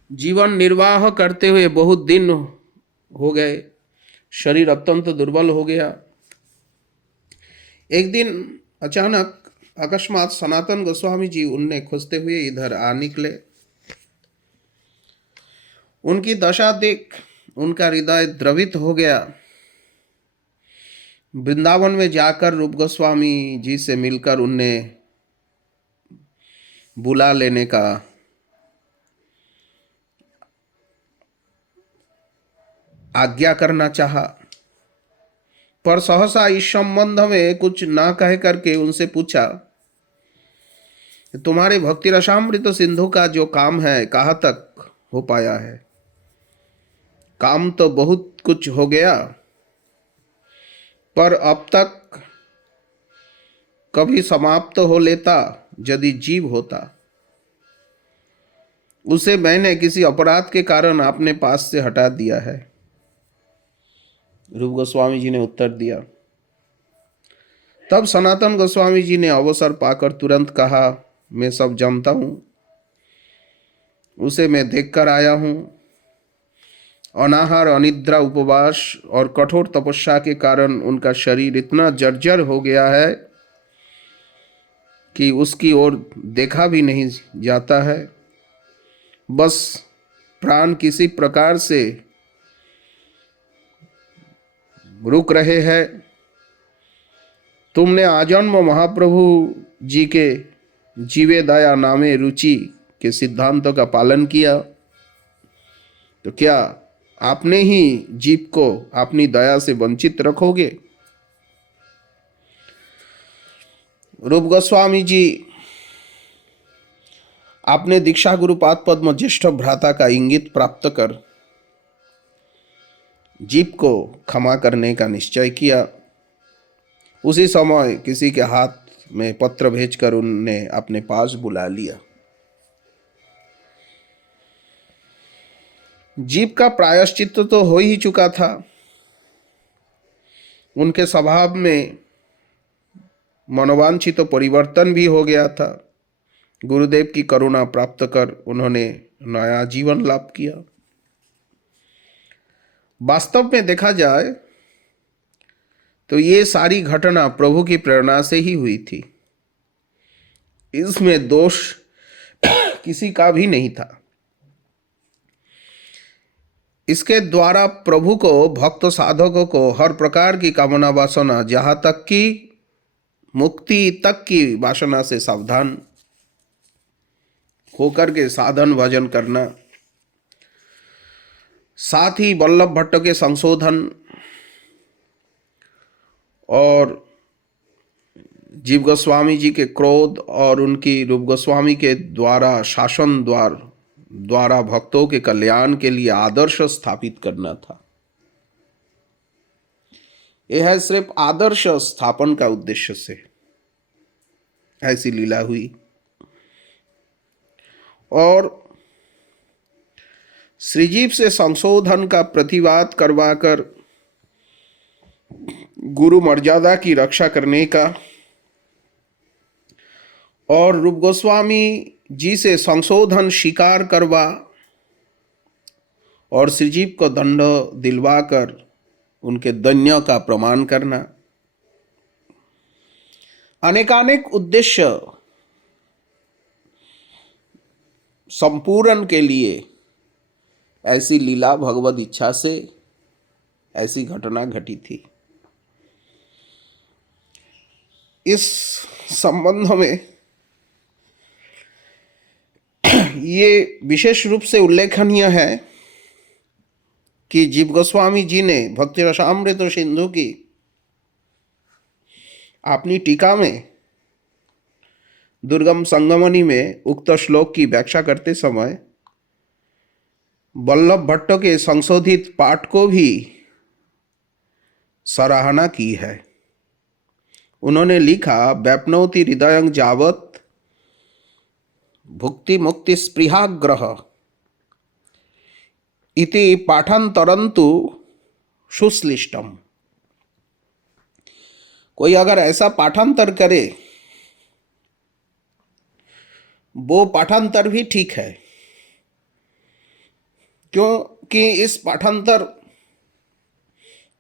जीवन निर्वाह करते हुए बहुत दिन हो गए। शरीर अत्यंत दुर्बल हो गया। एक दिन अचानक अकस्मात सनातन गोस्वामी जी उन्हें खोजते हुए इधर आ निकले। उनकी दशा देख उनका हृदय द्रवित हो गया। वृंदावन में जाकर रूप गोस्वामी जी से मिलकर उन्हें बुला लेने का आज्ञा करना चाहा, पर सहसा इस संबंध में कुछ ना कह करके उनसे पूछा, तुम्हारे भक्ति रसामृत सिंधु का जो काम है कहाँ तक हो पाया है? काम तो बहुत कुछ हो गया, पर अब तक कभी समाप्त हो लेता यदि जीव होता। उसे मैंने किसी अपराध के कारण अपने पास से हटा दिया है। रूप गोस्वामी जी ने उत्तर दिया। तब सनातन गोस्वामी जी ने अवसर पाकर तुरंत कहा, मैं सब जानता हूं, उसे मैं देखकर आया हूं। अनाहार, अनिद्रा, उपवास और कठोर तपस्या के कारण उनका शरीर इतना जर्जर हो गया है कि उसकी ओर देखा भी नहीं जाता है। बस प्राण किसी प्रकार से रुक रहे हैं। तुमने आजन्म महाप्रभु जी के जीवे दया नामे रुचि के सिद्धांतों का पालन किया, तो क्या आपने ही जीव को अपनी दया से वंचित रखोगे? रूप गोस्वामी जी आपने दीक्षा गुरुपाद पद्म ज्येष्ठ भ्राता का इंगित प्राप्त कर जीव को क्षमा करने का निश्चय किया। उसी समय किसी के हाथ में पत्र भेजकर उनने अपने पास बुला लिया। जीव का प्रायश्चित्त तो हो ही चुका था। उनके स्वभाव में मनोवांछित परिवर्तन भी हो गया था। गुरुदेव की करुणा प्राप्त कर उन्होंने नया जीवन लाभ किया। वास्तव में देखा जाए तो ये सारी घटना प्रभु की प्रेरणा से ही हुई थी। इसमें दोष किसी का भी नहीं था। इसके द्वारा प्रभु को, भक्त साधकों को हर प्रकार की कामना वासना, जहां तक कि मुक्ति तक की वासना से सावधान होकर के साधन भजन करना, साथ ही वल्लभ भट्ट के संशोधन और जीव गोस्वामी जी के क्रोध और उनकी रूप गोस्वामी के द्वारा शासन द्वारा भक्तों के कल्याण के लिए आदर्श स्थापित करना था। यह सिर्फ आदर्श स्थापन का उद्देश्य से ऐसी लीला हुई। और श्रीजीव से संशोधन का प्रतिवाद करवाकर गुरु मर्यादा की रक्षा करने का और रूप गोस्वामी जी से संशोधन स्वीकार करवा और श्रीजीव को दंड दिलवाकर उनके दैन्य का प्रमाण करना, अनेकानेक उद्देश्य संपूर्ण के लिए ऐसी लीला भगवद इच्छा से ऐसी घटना घटी थी। इस संबंध में ये विशेष रूप से उल्लेखनीय है कि जीव गोस्वामी जी ने भक्ति रसामृत सिंधु की अपनी टीका में दुर्गम संगमनी में उक्त श्लोक की व्याख्या करते समय वल्लभ भट्ट के संशोधित पाठ को भी सराहना की है। उन्होंने लिखा, व्याप्नोति हृदयं यावत् भुक्ति मुक्ति स्पृहाग्रह इति पाठांतरंतु सुश्लिष्टम। कोई अगर ऐसा पाठांतर करे वो पाठांतर भी ठीक है, क्योंकि इस पाठांतर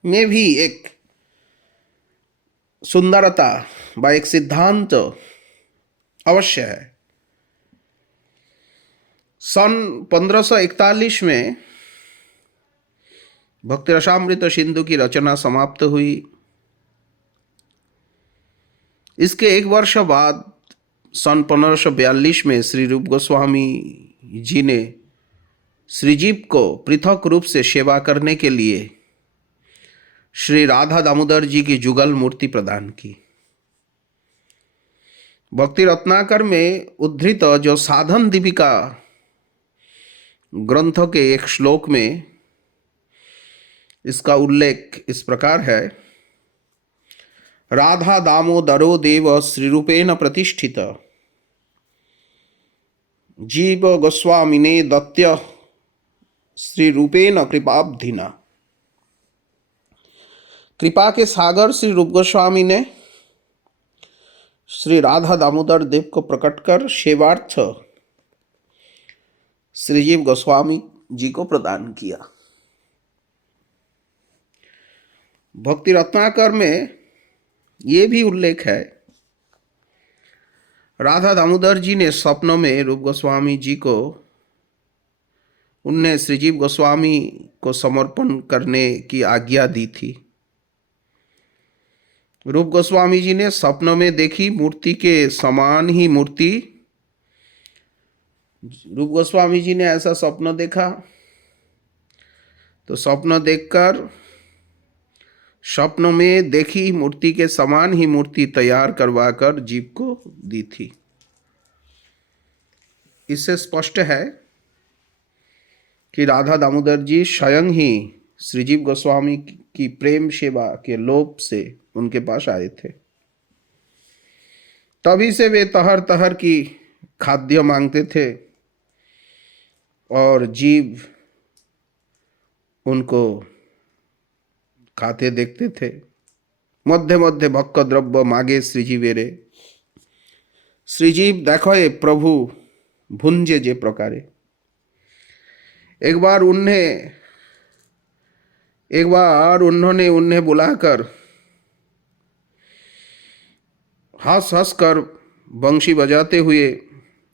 में भी एक सुंदरता व एक सिद्धांत अवश्य है। सन 1541 में भक्ति रसामृत सिंधु की रचना समाप्त हुई। इसके एक वर्ष बाद सन 1542 में श्री रूप गोस्वामी जी ने श्रीजीव को पृथक रूप से सेवा करने के लिए श्री राधा दामोदर जी की जुगल मूर्ति प्रदान की। भक्ति रत्नाकर में उद्धृत जो साधन दीपिका ग्रंथ के एक श्लोक में इसका उल्लेख इस प्रकार है, राधा दामोदरो देव श्रीरूपेण प्रतिष्ठित जीव गोस्वामिने दत्य श्रीरूपेण कृपाब्धिना। कृपा के सागर श्री रूप गोस्वामी ने श्री राधा दामोदर देव को प्रकट कर सेवार्थ श्रीजीव गोस्वामी जी को प्रदान किया। भक्ति रत्नाकर में ये भी उल्लेख है, राधा दामोदर जी ने स्वप्नों में रूप गोस्वामी जी को उनने श्रीजीव गोस्वामी को समर्पण करने की आज्ञा दी थी। रूप गोस्वामी जी ने स्वप्नों में देखी मूर्ति के समान ही मूर्ति, रूप गोस्वामी जी ने ऐसा स्वप्न देखा तो स्वप्न देखकर स्वप्न में देखी मूर्ति के समान ही मूर्ति तैयार करवाकर जीव को दी थी। इससे स्पष्ट है कि राधा दामोदर जी स्वयं ही श्रीजीव गोस्वामी की प्रेम सेवा के लोभ से उनके पास आए थे। तभी से वे तहर तहर की खाद्य मांगते थे और जीव उनको खाते देखते थे। मध्य मध्य भक्क द्रव्य मागे श्रीजीवेरे, श्रीजीव देखो ये प्रभु भुंजे जे प्रकारे। एक बार उन्होंने उन्हें बुलाकर हंस हंस कर बंशी बजाते हुए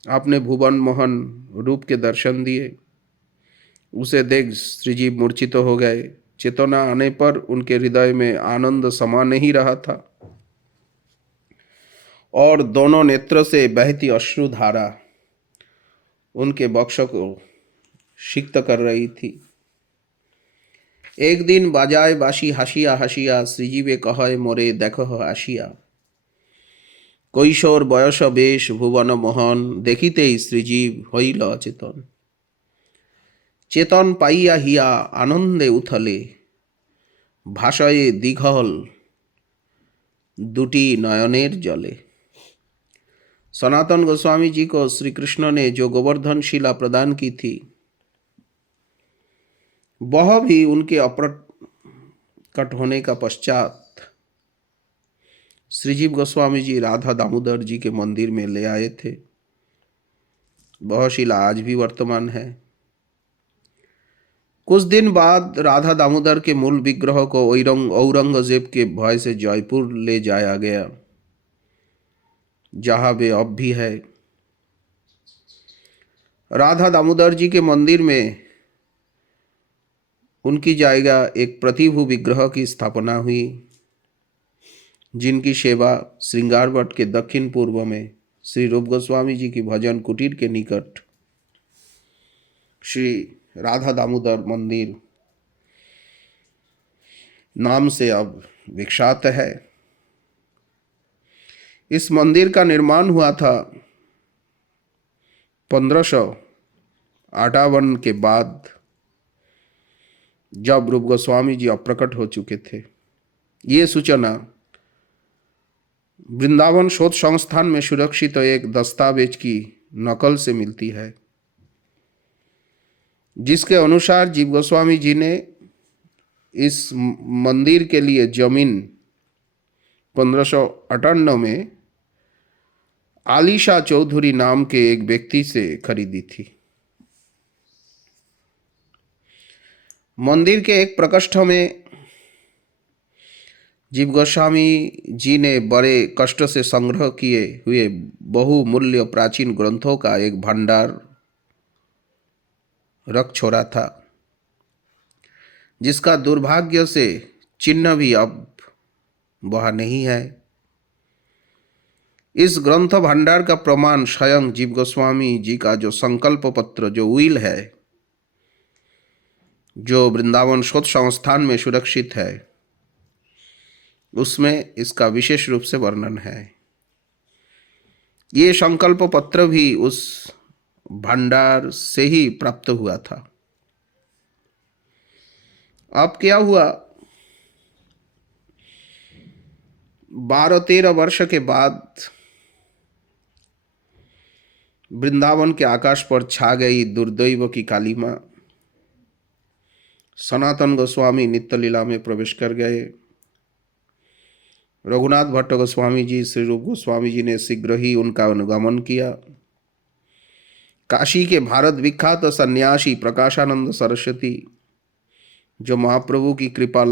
आपने भुवन मोहन रूप के दर्शन दिए। उसे देख श्रीजीव मूर्छित हो गए। चेतना आने पर उनके हृदय में आनंद समा नहीं रहा था। और दोनों नेत्रों से बहती अश्रुधारा उनके वक्ष को सिक्त कर रही थी। एक दिन बाजाय बासी हासिया हासिया श्रीजीवे कहे मोरे देखो आसिया। কৈশোর বয়স বেশ ভুবন মোহন দেখিতেই শ্রীজীব হইল অচেতন। চেতন পাইয়া হিয়া आनंदे उथले भाषये दीघल दुटी नयनेर जले। सनातन गोस्वामी जी को श्री कृष्ण ने जो गोवर्धन शिला प्रदान की थी वह भी उनके अप्रकट होने का पश्चात श्रीजीव गोस्वामी जी राधा दामोदर जी के मंदिर में ले आए थे। वह शिला आज भी वर्तमान है। कुछ दिन बाद राधा दामोदर के मूल विग्रह को औरंगजेब के भय से जयपुर ले जाया गया, जहां वे अब भी है। राधा दामोदर जी के मंदिर में उनकी जगह एक प्रतिभू विग्रह की स्थापना हुई, जिनकी सेवा श्रृंगारवट के दक्षिण पूर्व में श्री रूप गोस्वामी जी की भजन कुटीर के निकट श्री राधा दामोदर मंदिर नाम से अब विख्यात है। इस मंदिर का निर्माण हुआ था 1558 के बाद, जब रूप गोस्वामी जी अप्रकट हो चुके थे। ये सूचना वृंदावन शोध संस्थान में सुरक्षित एक दस्तावेज की नकल से मिलती है, जिसके अनुसार जीव गोस्वामी जी ने इस मंदिर के लिए जमीन 1558 में आलीशा चौधरी नाम के एक व्यक्ति से खरीदी थी। मंदिर के एक प्रकोष्ठ में जीव गोस्वामी जी ने बड़े कष्ट से संग्रह किए हुए बहुमूल्य प्राचीन ग्रंथों का एक भंडार रख छोड़ा था, जिसका दुर्भाग्य से चिन्ह भी अब वह नहीं है। इस ग्रंथ भंडार का प्रमाण स्वयं जीव गोस्वामी जी का जो संकल्प पत्र, जो उइल है, जो वृंदावन शोध संस्थान में सुरक्षित है, उसमें इसका विशेष रूप से वर्णन है। ये संकल्प पत्र भी उस भंडार से ही प्राप्त हुआ था। अब क्या हुआ, 12-13 वर्ष के बाद वृंदावन के आकाश पर छा गई दुर्दैव की कालीमा। सनातन गोस्वामी नित्य लीला में प्रवेश कर गए। रघुनाथ भट्ट गोस्वामी जी, श्री रूप गोस्वामी जी ने शीघ्र ही उनका अनुगमन किया। काशी के भारत विख्यात सन्यासी प्रकाशानंद सरस्वती, जो महाप्रभु की कृपा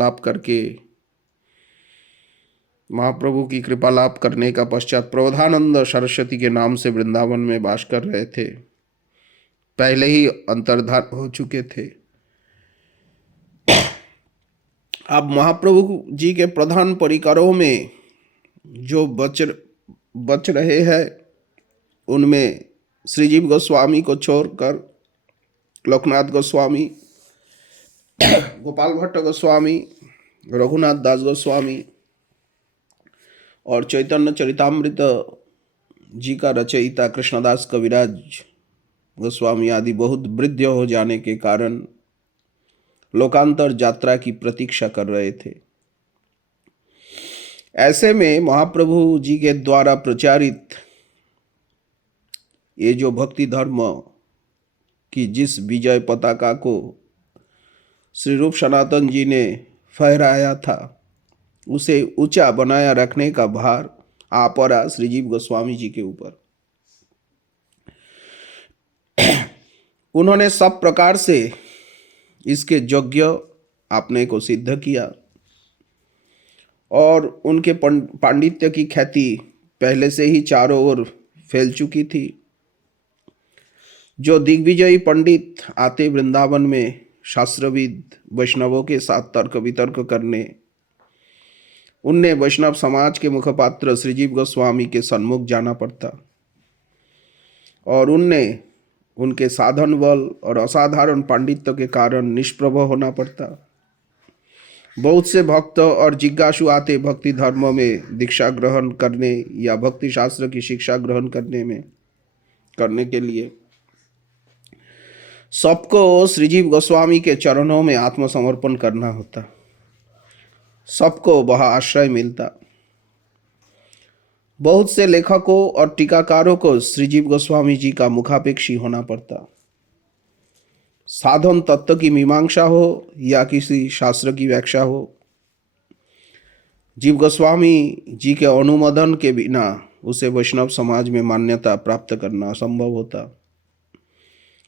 लाभ करने का पश्चात प्रबोधानंद सरस्वती के नाम से वृंदावन में वास कर रहे थे, पहले ही अंतर्धान हो चुके थे। अब महाप्रभु जी के प्रधान परिकरों में जो बच रहे हैं, उनमें श्रीजीव गोस्वामी को छोड़कर लोकनाथ गोस्वामी, गोपाल भट्ट गोस्वामी, रघुनाथ दास गोस्वामी और चैतन्य चरितामृत जी का रचयिता कृष्णदास कविराज गोस्वामी आदि बहुत वृद्ध हो जाने के कारण लोकांतर यात्रा की प्रतीक्षा कर रहे थे। ऐसे में महाप्रभु जी के द्वारा प्रचारित ये जो भक्ति धर्म की जिस विजय पताका को श्री रूप सनातन जी ने फहराया था, उसे ऊंचा बनाया रखने का भार आ पड़ा श्रीजीव गोस्वामी जी के ऊपर। उन्होंने सब प्रकार से इसके योग्य अपने को सिद्ध किया और उनके पांडित्य की ख्याति पहले से ही चारों ओर फैल चुकी थी। जो दिग्विजयी पंडित आते वृंदावन में शास्त्रविद वैष्णवों के साथ तर्क वितर्क करने, उन्हें वैष्णव समाज के मुखपात्र श्रीजीव गोस्वामी के सन्मुख जाना पड़ता और उन्हें उनके साधन बल और असाधारण पांडित्य के कारण निष्प्रभ होना पड़ता। बहुत से भक्त और जिज्ञासु आते भक्ति धर्म में दीक्षा ग्रहण करने या भक्ति शास्त्र की शिक्षा ग्रहण करने के लिए। सबको श्रीजीव गोस्वामी के चरणों में आत्मसमर्पण करना होता, सबको वह आश्रय मिलता। बहुत से लेखकों और टीकाकारों को श्रीजीव गोस्वामी जी का मुखापेक्षी होना पड़ता। साधन तत्व की मीमांसा हो या किसी शास्त्र की व्याख्या हो, जीव गोस्वामी जी के अनुमोदन के बिना उसे वैष्णव समाज में मान्यता प्राप्त करना असंभव होता।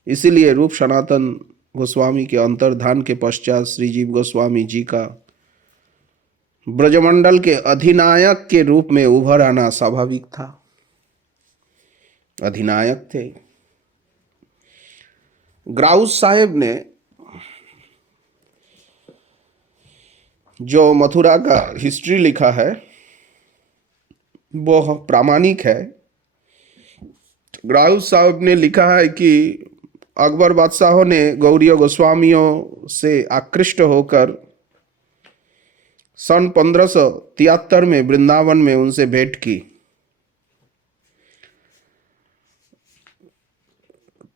इसीलिए रूप सनातन गोस्वामी के अंतर्धान के पश्चात श्रीजीव गोस्वामी जी का ब्रजमंडल के अधिनायक के रूप में उभर आना स्वाभाविक था। अधिनायक थे। ग्राउस साहेब ने जो मथुरा का हिस्ट्री लिखा है वो प्रामाणिक है। ग्राउस साहब ने लिखा है कि अकबर बादशाहों ने गौड़ीय गोस्वामियों से आकृष्ट होकर सन 1573 में वृंदावन में उनसे भेंट की।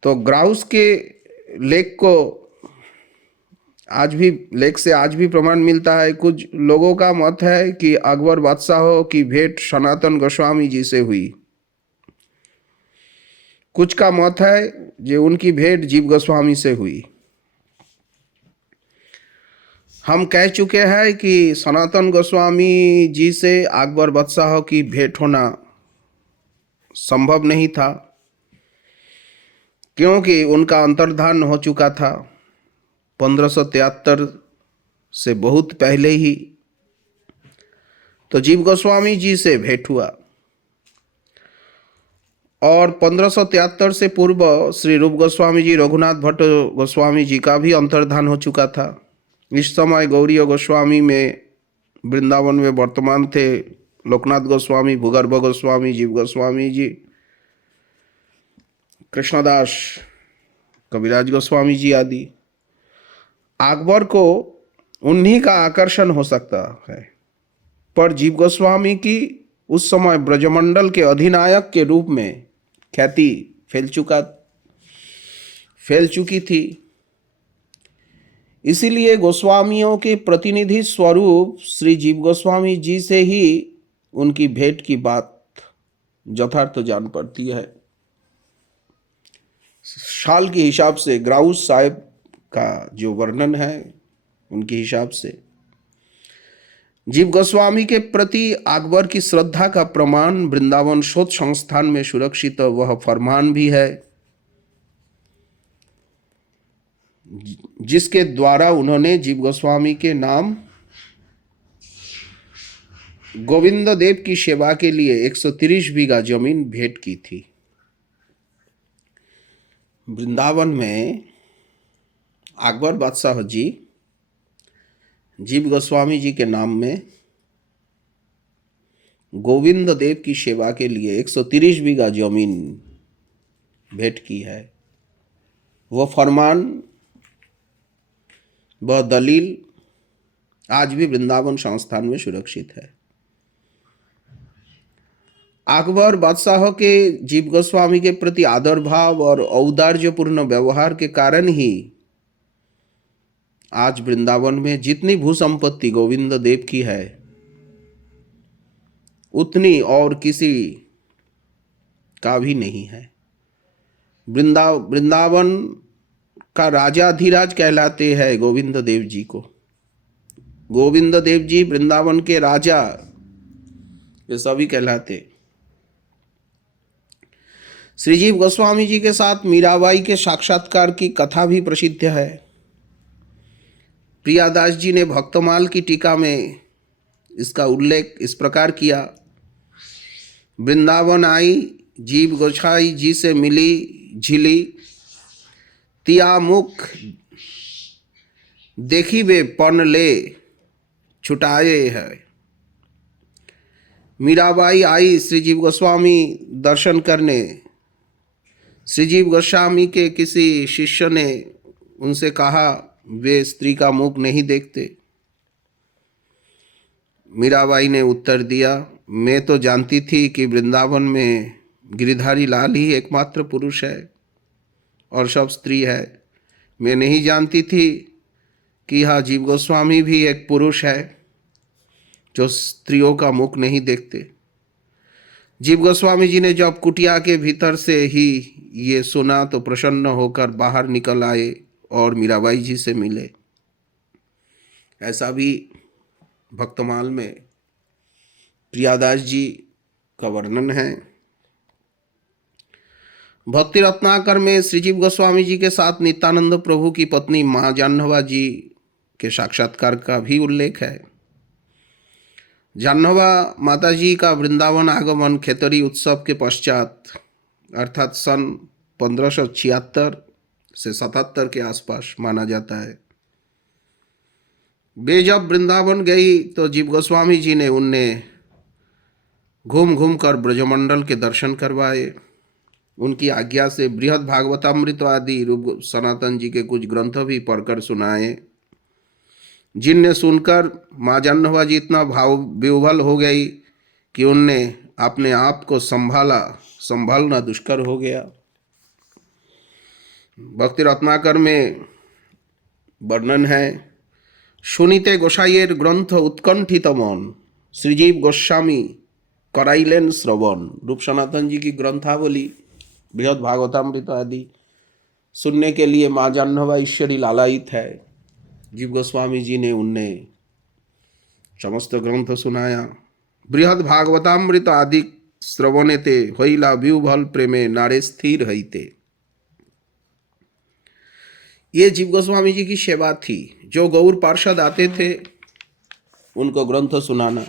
तो ग्राउस के लेख से आज भी प्रमाण मिलता है। कुछ लोगों का मत है कि अकबर बादशाहों की भेंट सनातन गोस्वामी जी से हुई। कुछ का मत है कि उनकी भेंट जीव गोस्वामी से हुई। हम कह चुके हैं कि सनातन गोस्वामी जी से अकबर बादशाह की भेंट होना संभव नहीं था, क्योंकि उनका अंतर्धान हो चुका था 1573 से बहुत पहले ही। तो जीव गोस्वामी जी से भेंट हुआ और 1573 से पूर्व श्री रूप गोस्वामी जी, रघुनाथ भट्ट गोस्वामी जी का भी अंतर्धान हो चुका था। इस समय गौड़ीय गोस्वामी में वृंदावन में वर्तमान थे लोकनाथ गोस्वामी, भूगर्भ गोस्वामी, जीव गोस्वामी जी, कृष्णदास, कविराज गोस्वामी जी आदि। अकबर को उन्हीं का आकर्षण हो सकता है, पर जीव गोस्वामी की उस समय ब्रजमंडल के अधिनायक के रूप में ख्याति फैल चुकी थी। इसीलिए गोस्वामियों के प्रतिनिधि स्वरूप श्री जीव गोस्वामी जी से ही उनकी भेंट की बात यथार्थ जान पड़ती है। साल के हिसाब से ग्राउस साहब का जो वर्णन है उनके हिसाब से जीव गोस्वामी के प्रति अकबर की श्रद्धा का प्रमाण वृंदावन शोध संस्थान में सुरक्षित वह फरमान भी है जिसके द्वारा उन्होंने जीव गोस्वामी के नाम गोविंद देव की सेवा के लिए 130 बीघा जमीन भेंट की थी। वृंदावन में अकबर बादशाह जी जीव गोस्वामी जी के नाम में गोविंद देव की सेवा के लिए 130 बीघा जमीन भेंट की है। वह फरमान, वह दलील आज भी वृंदावन संस्थान में सुरक्षित है। अकबर बादशाह के जीव गोस्वामी के प्रति आदर भाव और औदार्यपूर्ण व्यवहार के कारण ही आज वृंदावन में जितनी भू संपत्ति गोविंद देव की है उतनी और किसी का भी नहीं है। वृंदावन का राजाधिराज कहलाते हैं गोविंद देव जी को। गोविंद देव जी वृंदावन के राजा ये सभी कहलाते। श्रीजीव गोस्वामी जी के साथ मीराबाई के साक्षात्कार की कथा भी प्रसिद्ध है। प्रियादास जी ने भक्तमाल की टीका में इसका उल्लेख इस प्रकार किया। वृंदावन आई, जीव गोसाई जी से मिली झिली, तिया मुख देखी वे पन ले छुटाए है। मीराबाई आई श्रीजीव गोस्वामी दर्शन करने। श्रीजीव गोस्वामी के किसी शिष्य ने उनसे कहा, वे स्त्री का मुख नहीं देखते। मीराबाई ने उत्तर दिया, मैं तो जानती थी कि वृंदावन में गिरधारी लाल ही एकमात्र पुरुष है और सब स्त्री है। मैं नहीं जानती थी कि यह जीव गोस्वामी भी एक पुरुष है जो स्त्रियों का मुख नहीं देखते। जीव गोस्वामी जी ने जब कुटिया के भीतर से ही ये सुना तो प्रसन्न होकर बाहर निकल आए और मीराबाई जी से मिले। ऐसा भी भक्तमाल में प्रियादास जी का वर्णन है। भक्ति रत्नाकर में श्रीजीव गोस्वामी जी के साथ नित्यानंद प्रभु की पत्नी माँ जाह्नवा जी के साक्षात्कार का भी उल्लेख है। जाह्नवा माता जी का वृंदावन आगमन खेतरी उत्सव के पश्चात अर्थात सन 1576 से 77 के आसपास माना जाता है। वे जब वृंदावन गई तो जीव गोस्वामी जी ने उन्हें घूम घूम कर ब्रजमंडल के दर्शन करवाए। उनकी आज्ञा से बृहद भागवतामृत आदि रूप सनातन जी के कुछ ग्रंथ भी पढ़कर सुनाए, जिनने सुनकर माँ जाह्नवा जी इतना भाव विह्वल हो गई कि उनने अपने आप को संभालना दुष्कर हो गया। भक्ति रत्नाकर में वर्णन है, শুনিতে গোসাইয়ের গ্রন্থ उत्कंठित मन श्रीजीव गोस्वामी कराइलेन श्रवण। रूप सनातन जी की ग्रंथावली बृहद भागवतामृत आदि सुनने के लिए माँ जाह्नवा ईश्वरी लालायित है। जीव गोस्वामी जी ने उन्हें समस्त ग्रंथ सुनाया। बृहद भागवतामृत आदि श्रवणेते हईला विह्वल प्रेमे नारे स्थिर हईते। ये जीव गोस्वामी जी की सेवा थी। जो गौर पार्षद आते थे उनको ग्रंथ सुनाना।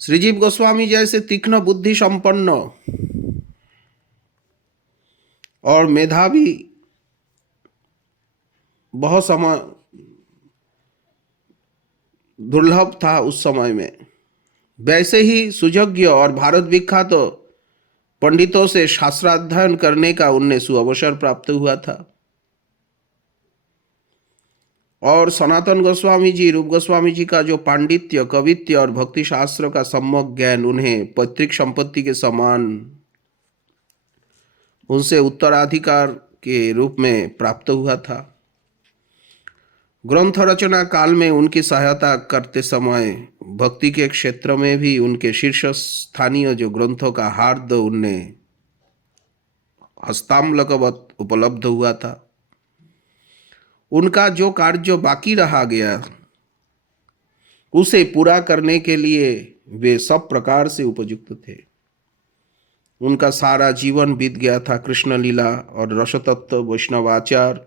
श्रीजीव गोस्वामी जैसे तीक्ष्ण बुद्धि संपन्न और मेधावी बहुत समय दुर्लभ था उस समय में। वैसे ही सुयोग्य और भारत विख्यात पंडितों से शास्त्राध्ययन करने का उन्हें सुअवसर प्राप्त हुआ था। और सनातन गोस्वामी जी, रूप गोस्वामी जी का जो पांडित्य, कवित्य और भक्ति शास्त्र का सम्यक ज्ञान उन्हें पैतृक संपत्ति के समान उनसे उत्तराधिकार के रूप में प्राप्त हुआ था। ग्रंथ रचना काल में उनकी सहायता करते समय भक्ति के क्षेत्र में भी उनके शीर्ष स्थानीय जो ग्रंथों का हार्द उन्हें हस्तामलकवत उपलब्ध हुआ था। उनका जो कार्य बाकी रहा गया उसे पूरा करने के लिए वे सब प्रकार से उपयुक्त थे। उनका सारा जीवन बीत गया था कृष्ण लीला और रसतत्व, वैष्णवाचार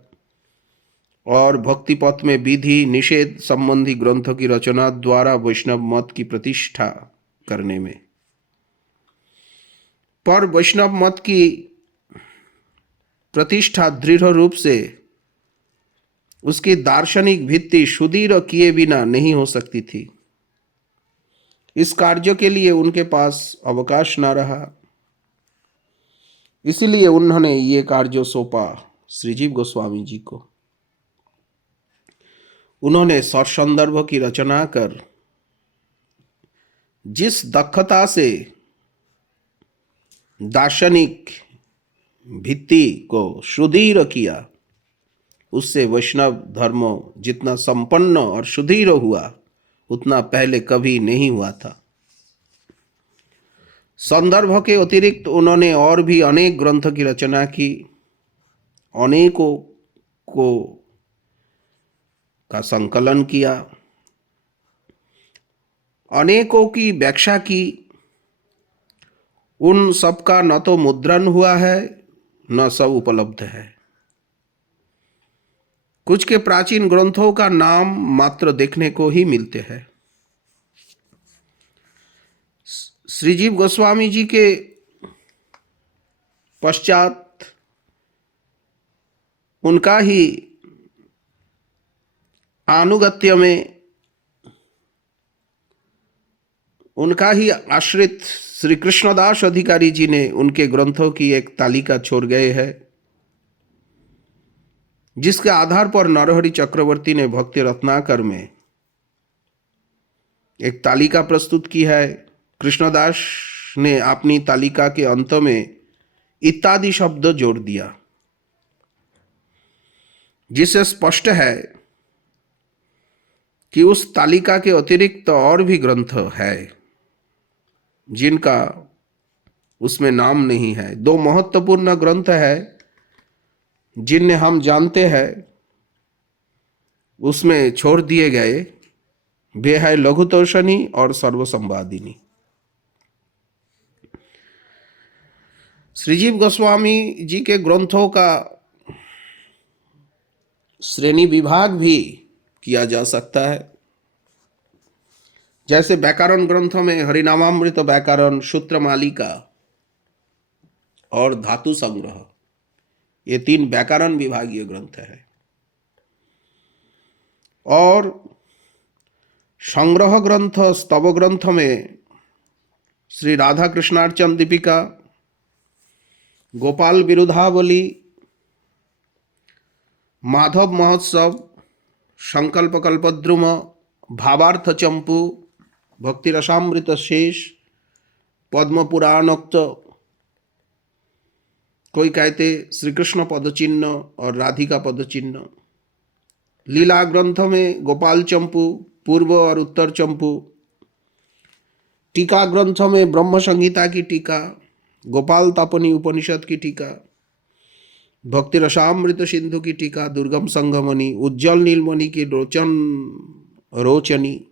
और भक्ति पथ में विधि निषेध संबंधी ग्रंथों की रचना द्वारा वैष्णव मत की प्रतिष्ठा करने में। पर वैष्णव मत की प्रतिष्ठा दृढ़ रूप से उसकी दार्शनिक भित्ति सुदृढ़ किए बिना नहीं हो सकती थी। इस कार्य के लिए उनके पास अवकाश न रहा। इसलिए उन्होंने ये कार्य सौंपा श्रीजीव गोस्वामी जी को। उन्होंने सत्संदर्भ की रचना कर जिस दक्षता से दार्शनिक भित्ति को सुदृढ़ किया, उससे वैष्णव धर्म जितना संपन्न और सुदृढ़ हुआ उतना पहले कभी नहीं हुआ था। संदर्भ के अतिरिक्त उन्होंने और भी अनेक ग्रंथ की रचना की, अनेकों को का संकलन किया, अनेकों की व्याख्या की। उन सब का न तो मुद्रण हुआ है न सब उपलब्ध है। कुछ के प्राचीन ग्रंथों का नाम मात्र देखने को ही मिलते हैं। श्रीजीव गोस्वामी जी के पश्चात उनका ही आनुगत्य में उनका ही आश्रित श्री कृष्णदास अधिकारी जी ने उनके ग्रंथों की एक तालिका छोड़ गए हैं, जिसके आधार पर नरहरि चक्रवर्ती ने भक्ति रत्नाकर में एक तालिका प्रस्तुत की है। कृष्णदास ने अपनी तालिका के अंत में इत्यादि शब्द जोड़ दिया, जिससे स्पष्ट है कि उस तालिका के अतिरिक्त और भी ग्रंथ है जिनका उसमें नाम नहीं है। दो महत्वपूर्ण ग्रंथ है जिन्हें हम जानते हैं उसमें छोड़ दिए गए, वे है लघुतोषणी और सर्वसंवादिनी। श्रीजीव गोस्वामी जी के ग्रंथों का श्रेणी विभाग भी किया जा सकता है। जैसे व्याकरण ग्रंथों में हरिनामामृत व्याकरण, सूत्र मालिका और धातु संग्रह, ये 3 व्याकरण विभागीय ग्रंथ है। और संग्रह ग्रंथ स्तव ग्रंथ में श्री राधा कृष्णार्चन दीपिका, गोपाल विरुधावली, माधव महोत्सव, संकल्प कल्पद्रुम, भावार्थ चंपू, भक्ति रसामृत शेष, पद्म पुराणोक्त, कोई कहते श्री कृष्ण पदचिन्ह और राधिका पदचिन्ह। लीला ग्रंथ में गोपाल चंपू, पूर्व और उत्तर चंपू। टीका ग्रंथ में ब्रह्म संहिता की टीका, गोपाल तापनी उपनिषद की टीका, भक्ति रसामृत सिंधु की टीका, दुर्गम संगमणि, उज्जवल नीलमणि की रोचनी,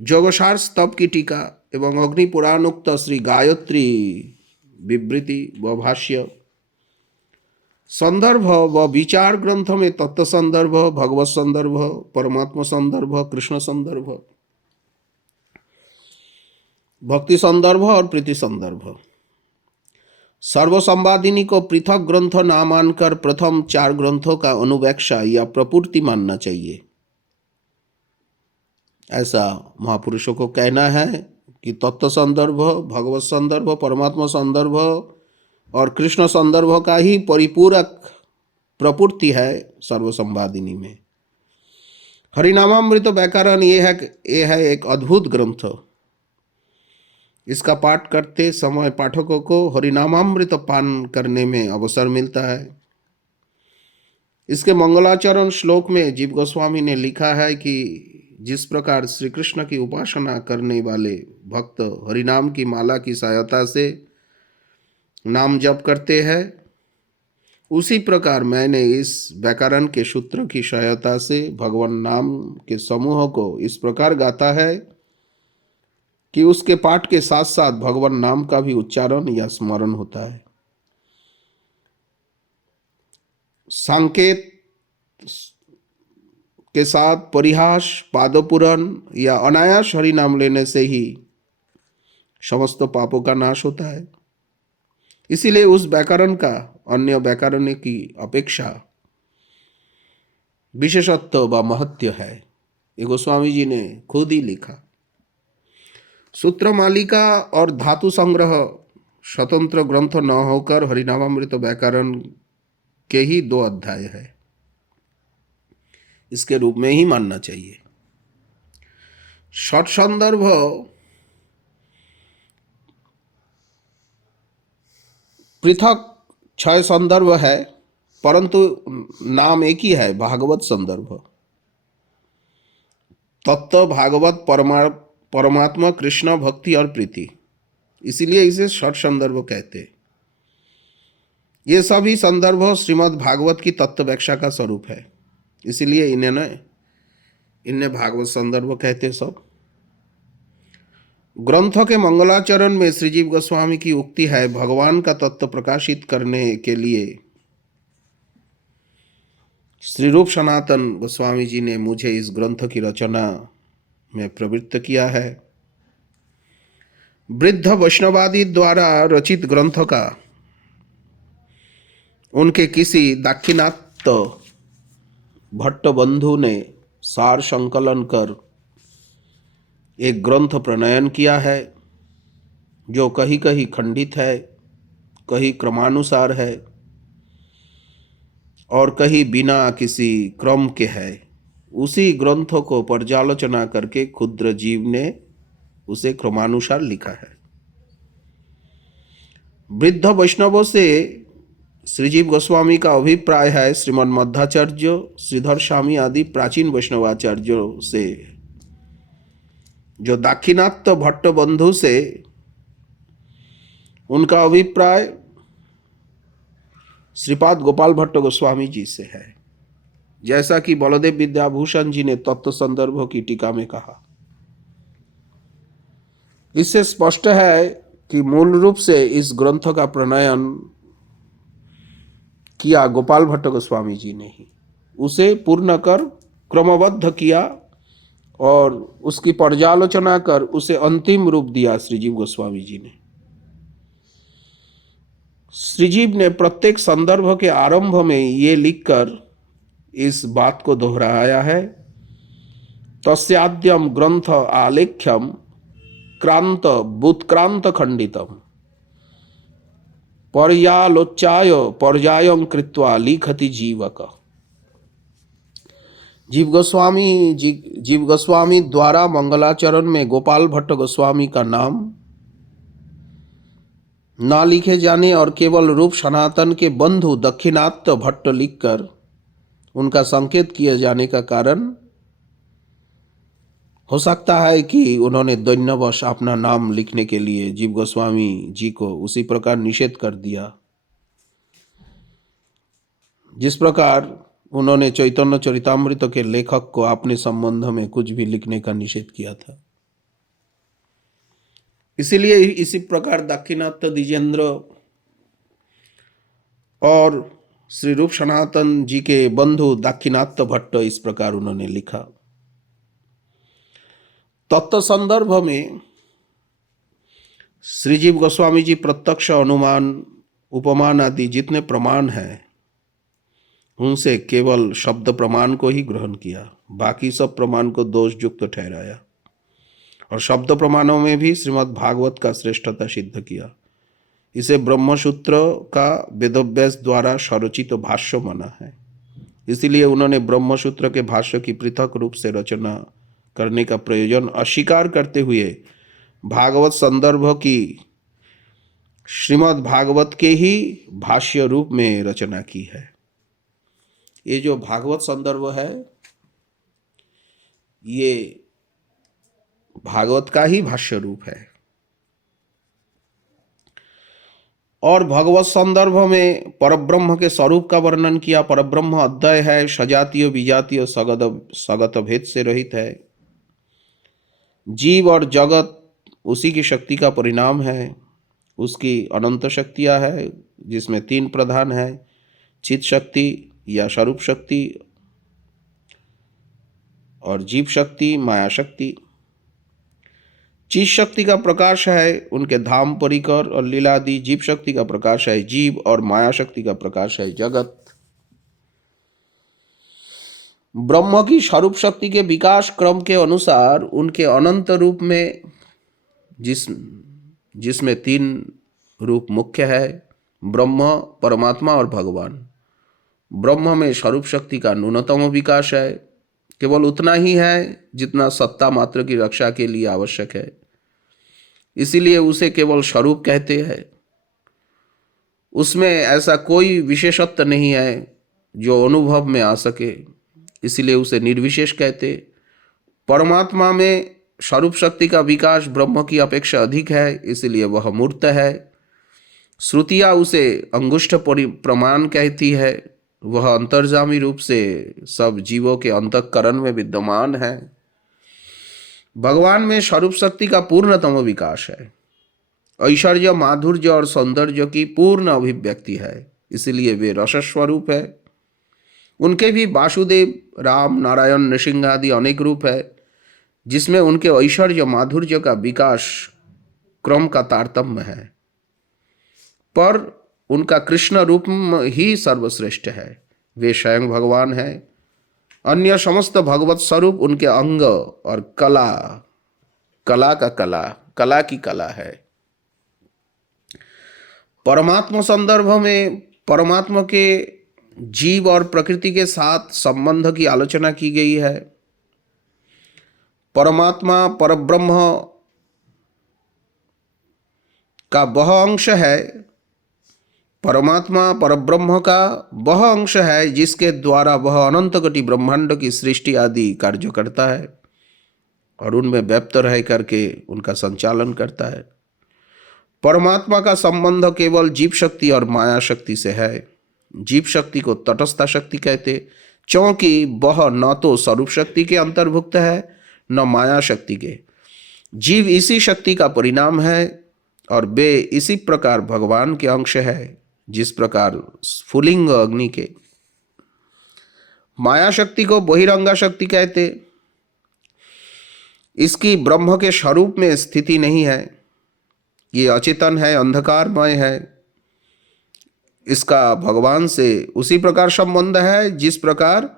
जोगसार स्तव की टीका एवं अग्नि पुराणोक्त श्री गायत्री विवृति व भाष्य। संदर्भ व विचार ग्रंथ में तत्व संदर्भ, भगवत संदर्भ, परमात्मा संदर्भ, कृष्ण संदर्भ, भक्ति संदर्भ और प्रीति संदर्भ। सर्वसंवादिनी को पृथक ग्रंथ ना मानकर प्रथम 4 ग्रंथों का अनुव्याख्या या प्रपूर्ति मानना चाहिए। ऐसा महापुरुषों को कहना है कि तत्व संदर्भ, भगवत संदर्भ, परमात्मा संदर्भ और कृष्ण संदर्भ का ही परिपूरक प्रपूर्ति है सर्वसंवादिनी में। हरिनामामृत व्याकरण ये है एक अद्भुत ग्रंथ। इसका पाठ करते समय पाठकों को हरिनामामृत पान करने में अवसर मिलता है। इसके मंगलाचरण श्लोक में जीव गोस्वामी ने लिखा है कि जिस प्रकार श्री कृष्ण की उपासना करने वाले भक्त हरिनाम की माला की सहायता से नाम जप करते हैं, उसी प्रकार मैंने इस व्याकरण के सूत्र की सहायता से भगवान नाम के समूह को इस प्रकार गाता है कि उसके पाठ के साथ साथ भगवान नाम का भी उच्चारण या स्मरण होता है। संकेत के साथ परिहास, पादपुरन या अनायास हरि नाम लेने से ही समस्त पापों का नाश होता है। इसीलिए उस व्याकरण का अन्य व्याकरण की अपेक्षा विशेषत्व व महत्व है। ये गोस्वामी जी ने खुद ही लिखा। सूत्र मालिका और धातु संग्रह स्वतंत्र ग्रंथ न होकर हरिनामामृत व्याकरण के ही 2 अध्याय है, इसके रूप में ही मानना चाहिए। षट संदर्भ पृथक 6 संदर्भ है, परंतु नाम एक ही है, भागवत संदर्भ। तत्व, भागवत, परमात्मा, कृष्ण, भक्ति और प्रीति, इसीलिए इसे षट संदर्भ कहते हैं। ये सभी संदर्भ श्रीमद् भागवत की तत्व व्याख्या का स्वरूप है, इसीलिए इन्हें भागवत संदर्भ कहते सब। ग्रंथों के मंगलाचरण में श्रीजीव गोस्वामी की उक्ति है, भगवान का तत्व प्रकाशित करने के लिए श्री रूप सनातन गोस्वामी जी ने मुझे इस ग्रंथ की रचना में प्रवृत्त किया है। वृद्ध वैष्णवादी द्वारा रचित ग्रंथ का उनके किसी दाक्षिणात्य भट्ट बंधु ने सार संकलन कर एक ग्रंथ प्रणयन किया है जो कहीं कहीं खंडित है, कहीं क्रमानुसार है और कहीं बिना किसी क्रम के है। उसी ग्रंथों को पर्यालोचना करके क्षुद्र जीव ने उसे क्रमानुसार लिखा है। वृद्ध वैष्णवों से श्रीजीव गोस्वामी का अभिप्राय है श्रीमद मध्वाचार्य, श्रीधर स्वामी आदि प्राचीन वैष्णवाचार्यों से, जो दाक्षिणात्य भट्ट बंधु से उनका अभिप्राय श्रीपाद गोपाल भट्ट गोस्वामी जी से है, जैसा कि बलदेव विद्याभूषण जी ने तत्व संदर्भों की टीका में कहा। इससे स्पष्ट है कि मूल रूप से इस ग्रंथ का प्रणयन किया गोपाल भट्ट गोस्वामी जी ने ही, उसे पूर्ण कर क्रमबद्ध किया और उसकी पर्यालोचना कर उसे अंतिम रूप दिया श्रीजीव गोस्वामी जी ने। श्रीजीव ने प्रत्येक संदर्भ के आरंभ में ये लिखकर इस बात को दोहराया है, तस्याद्यम ग्रंथ आलेख्यम क्रांत बुत्क्रांत खंडितम पर्यालोच्चाय पर्यायं कृत्वा लिखति जीवक। जीव गोस्वामी द्वारा मंगलाचरण में गोपाल भट्ट गोस्वामी का नाम ना लिखे जाने और केवल रूप सनातन के बंधु दक्षिणात्य भट्ट लिखकर उनका संकेत किए जाने का कारण हो सकता है कि उन्होंने दैन्यवश अपना नाम लिखने के लिए जीव गोस्वामी जी को उसी प्रकार निषेध कर दिया जिस प्रकार उन्होंने चैतन्य चरितामृत के लेखक को अपने संबंध में कुछ भी लिखने का निषेध किया था। इसीलिए इसी प्रकार दाक्षिणात्य द्विजेंद्र और श्री रूप सनातन जी के बंधु दाक्षिणात्य भट्ट इस प्रकार उन्होंने लिखा। तत्व संदर्भ में श्रीजीव गोस्वामी जी प्रत्यक्ष अनुमान उपमान आदि जितने प्रमाण हैं उनसे केवल शब्द प्रमाण को ही ग्रहण किया, बाकी सब प्रमाण को दोष युक्त ठहराया और शब्द प्रमाणों में भी श्रीमद् भागवत का श्रेष्ठता सिद्ध किया। इसे ब्रह्मसूत्र का वेदव्यास द्वारा स्वरचित भाष्य माना है। इसीलिए उन्होंने ब्रह्मसूत्र के भाष्य की पृथक रूप से रचना करने का प्रयोजन अस्वीकार करते हुए भागवत संदर्भ की श्रीमद् भागवत के ही भाष्य रूप में रचना की है। ये जो भागवत संदर्भ है ये भागवत का ही भाष्य रूप है और भगवत संदर्भ में परब्रह्म के स्वरूप का वर्णन किया। परब्रह्म अद्वय है, सजातीय विजातीय सगत भेद से रहित है। जीव और जगत उसी की शक्ति का परिणाम है, उसकी अनंत शक्तियां है जिसमें तीन प्रधान है, चित शक्ति या स्वरूप शक्ति और जीव शक्ति, माया शक्ति। चित शक्ति का प्रकाश है उनके धाम परिकर और लीलादि, जीव शक्ति का प्रकाश है जीव और माया शक्ति का प्रकाश है जगत। ब्रह्म की स्वरूप शक्ति के विकास क्रम के अनुसार उनके अनंत रूप में जिसमें तीन रूप मुख्य है, ब्रह्म, परमात्मा और भगवान। ब्रह्म में स्वरूप शक्ति का न्यूनतम विकास है, केवल उतना ही है जितना सत्ता मात्र की रक्षा के लिए आवश्यक है, इसीलिए उसे केवल स्वरूप कहते हैं। उसमें ऐसा कोई विशेषत्व नहीं है जो अनुभव में आ सके, इसीलिए उसे निर्विशेष कहते। परमात्मा में स्वरूप शक्ति का विकास ब्रह्म की अपेक्षा अधिक है, इसलिए वह मूर्त है। श्रुतियाँ उसे अंगुष्ठ प्रमाण कहती है, वह अंतर्जामी रूप से सब जीवों के अंतःकरण में विद्यमान है। भगवान में स्वरूप शक्ति का पूर्णतम विकास है, ऐश्वर्य, माधुर्य और सौंदर्य की पूर्ण अभिव्यक्ति है, इसलिए वे रस स्वरूप है। उनके भी वासुदेव, राम, नारायण, नृसिंह आदि अनेक रूप है जिसमें उनके ऐश्वर्य माधुर्य का विकास क्रम का तारतम्य है, पर उनका कृष्ण रूप ही सर्वश्रेष्ठ है। वे स्वयं भगवान हैं। अन्य समस्त भगवत स्वरूप उनके अंग और कला कला का कला, कला की कला है। परमात्मा संदर्भ में परमात्मा के जीव और प्रकृति के साथ संबंध की आलोचना की गई है। परमात्मा परब्रह्म का वह अंश है, परमात्मा परब्रह्म का वह अंश है जिसके द्वारा वह अनंत कोटि ब्रह्मांड की सृष्टि आदि कार्य करता है और उनमें व्याप्त रह करके उनका संचालन करता है। परमात्मा का संबंध केवल जीव शक्ति और माया शक्ति से है। जीव शक्ति को तटस्था शक्ति कहते, क्योंकि वह न तो स्वरूप शक्ति के अंतर्भुक्त है न माया शक्ति के। जीव इसी शक्ति का परिणाम है और वे इसी प्रकार भगवान के अंश है जिस प्रकार स्फुलिंग अग्नि के। माया शक्ति को बहिरंगा शक्ति कहते। इसकी ब्रह्म के स्वरूप में स्थिति नहीं है, ये अचेतन है, अंधकारमय है। इसका भगवान से उसी प्रकार संबंध है जिस प्रकार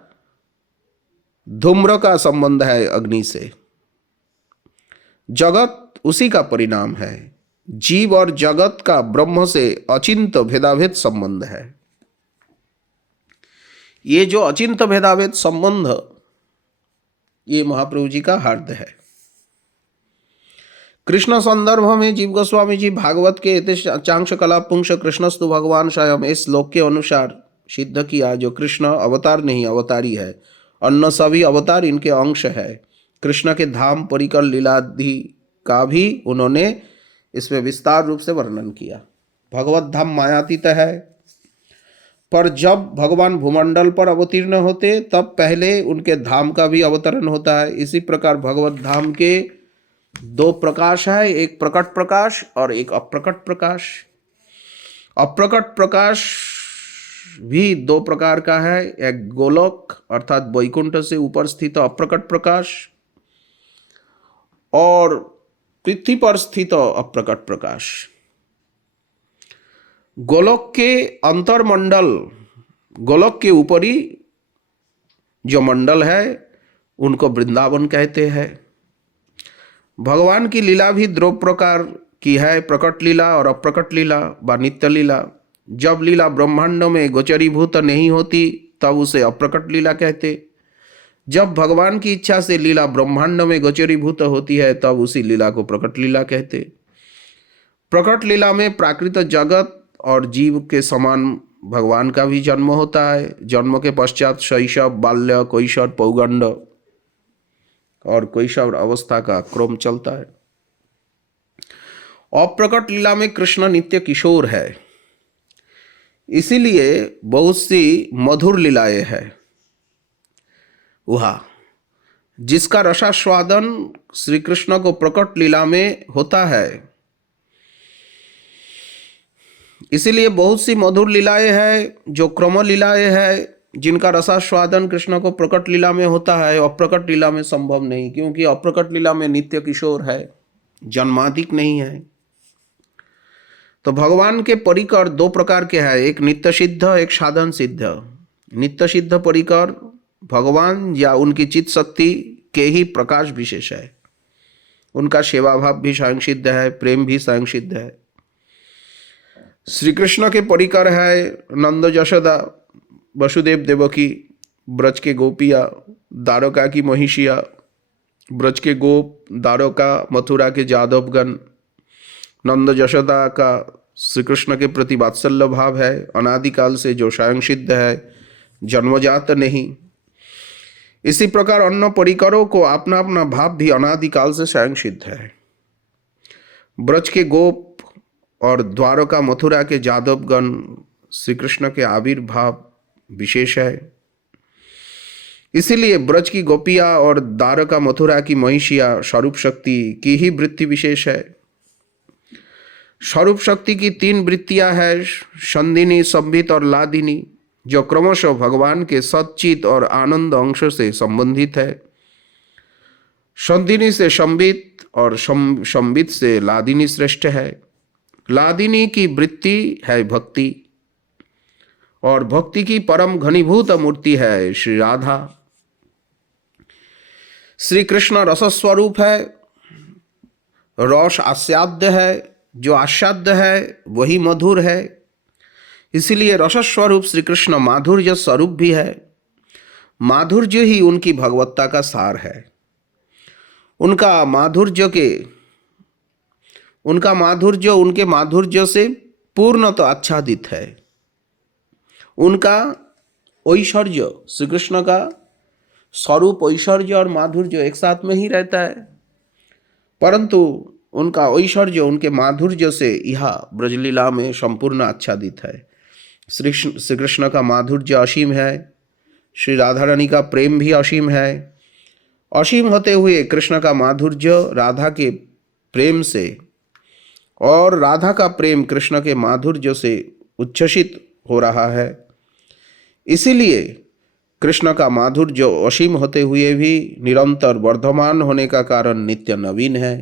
धूम्र का संबंध है अग्नि से। जगत उसी का परिणाम है। जीव और जगत का ब्रह्म से अचिंत भेदाभेद संबंध है। ये जो अचिंत भेदाभेद संबंध, ये महाप्रभु जी का हार्द है। कृष्ण संदर्भ में जीव गोस्वामी जी भागवत के चांक्ष कला पुंस कृष्णस्तु भगवान स्वयं इस श्लोक के अनुसार सिद्ध किया जो कृष्ण अवतार नहीं अवतारी है, अन्य सभी अवतार इनके अंश है। कृष्ण के धाम परिकर लीलादि का भी उन्होंने इसमें विस्तार रूप से वर्णन किया। भगवत धाम मायातीत है, पर जब भगवान भूमंडल पर अवतीर्ण होते तब पहले उनके धाम का भी अवतरण होता है। इसी प्रकार भगवत धाम के दो प्रकाश है, एक प्रकट प्रकाश और एक अप्रकट प्रकाश। अप्रकट प्रकाश भी दो प्रकार का है, एक गोलोक अर्थात वैकुंठ से ऊपर स्थित अप्रकट प्रकाश और पृथ्वी पर स्थित अप्रकट प्रकाश। गोलोक के अंतरमंडल, गोलोक के ऊपरी जो मंडल है उनको वृंदावन कहते हैं। भगवान की लीला भी दो प्रकार की है, प्रकट लीला और अप्रकट लीला व नित्य लीला। जब लीला ब्रह्मांड में गोचरीभूत नहीं होती तब उसे अप्रकट लीला कहते। जब भगवान की इच्छा से लीला ब्रह्मांड में गोचरीभूत होती है तब उसी लीला को प्रकट लीला कहते। प्रकट लीला में प्राकृत जगत और जीव के समान भगवान का भी जन्म होता है। जन्म के पश्चात शैशव, बाल्य, कैशोर, पौगंड और कैशोर अवस्था का क्रम चलता है। अप्रकट लीला में कृष्ण नित्य किशोर है, इसीलिए बहुत सी मधुर लीलाएं हैं। वह जिसका रसास्वादन श्री कृष्ण को प्रकट लीला में होता है, इसीलिए बहुत सी मधुर लीलाएं हैं जो क्रम लीलाएं हैं जिनका रसास्वादन कृष्ण को प्रकट लीला में होता है, अप्रकट लीला में संभव नहीं, क्योंकि अप्रकट लीला में नित्य किशोर है, जन्मादिक नहीं है। तो भगवान के परिकर दो प्रकार के हैं, एक नित्य सिद्ध, एक साधन सिद्ध। नित्य सिद्ध परिकर भगवान या उनकी चित्त शक्ति के ही प्रकाश विशेष है। उनका सेवा भाव भी स्वयं सिद्ध है, प्रेम भी स्वयं सिद्ध है। श्री कृष्ण के परिकर है नंद यशोदा, वसुदेव देवकी, ब्रज के गोपिया, द्वारका की महिषिया, ब्रज के गोप, द्वारका मथुरा के जादवगण। नंद यशोदा का श्री कृष्ण के प्रति वात्सल्य भाव है, अनादिकाल से जो स्वयं सिद्ध है, जन्मजात नहीं। इसी प्रकार अन्य परिकरों को अपना अपना भाव भी अनादिकाल से स्वयं सिद्ध है। ब्रज के गोप और द्वारका मथुरा के जादवगण श्री कृष्ण के आविर्भाव विशेष है। इसीलिए ब्रज की गोपिया और द्वारका मथुरा की महिषिया स्वरूप शक्ति की ही वृत्ति विशेष है। स्वरूप शक्ति की तीन वृत्तियां हैं, संदिनी, संबित और लादिनी, जो क्रमशः भगवान के सच्चित और आनंद अंश से संबंधित है। संदिनी से संबित और संबित से लादिनी श्रेष्ठ है। लादिनी की वृत्ति है भक्ति और भक्ति की परम घनीभूत मूर्ति है श्री राधा। श्री कृष्ण रस स्वरूप है, रस आस्वाद्य है, जो आस्वाद्य है वही मधुर है। इसीलिए रस स्वरूप श्री कृष्ण माधुर्य स्वरूप भी है। माधुर्य ही उनकी भगवत्ता का सार है। उनका माधुर्य उनके माधुर्य से पूर्णतः आच्छादित है। उनका ऐश्वर्य, श्री कृष्ण का स्वरूप ऐश्वर्य और माधुर्य एक साथ में ही रहता है, परंतु उनका ऐश्वर्य उनके माधुर्य से यह ब्रजलीला में संपूर्ण आच्छादित है। श्री कृष्ण का माधुर्य असीम है, श्री राधा रानी का प्रेम भी असीम है। असीम होते हुए कृष्ण का माधुर्य राधा के प्रेम से और राधा का प्रेम कृष्ण के माधुर्य से उच्छ्वसित हो रहा है। इसीलिए कृष्ण का माधुर्य असीम होते हुए भी निरंतर वर्धमान होने का कारण नित्य नवीन है।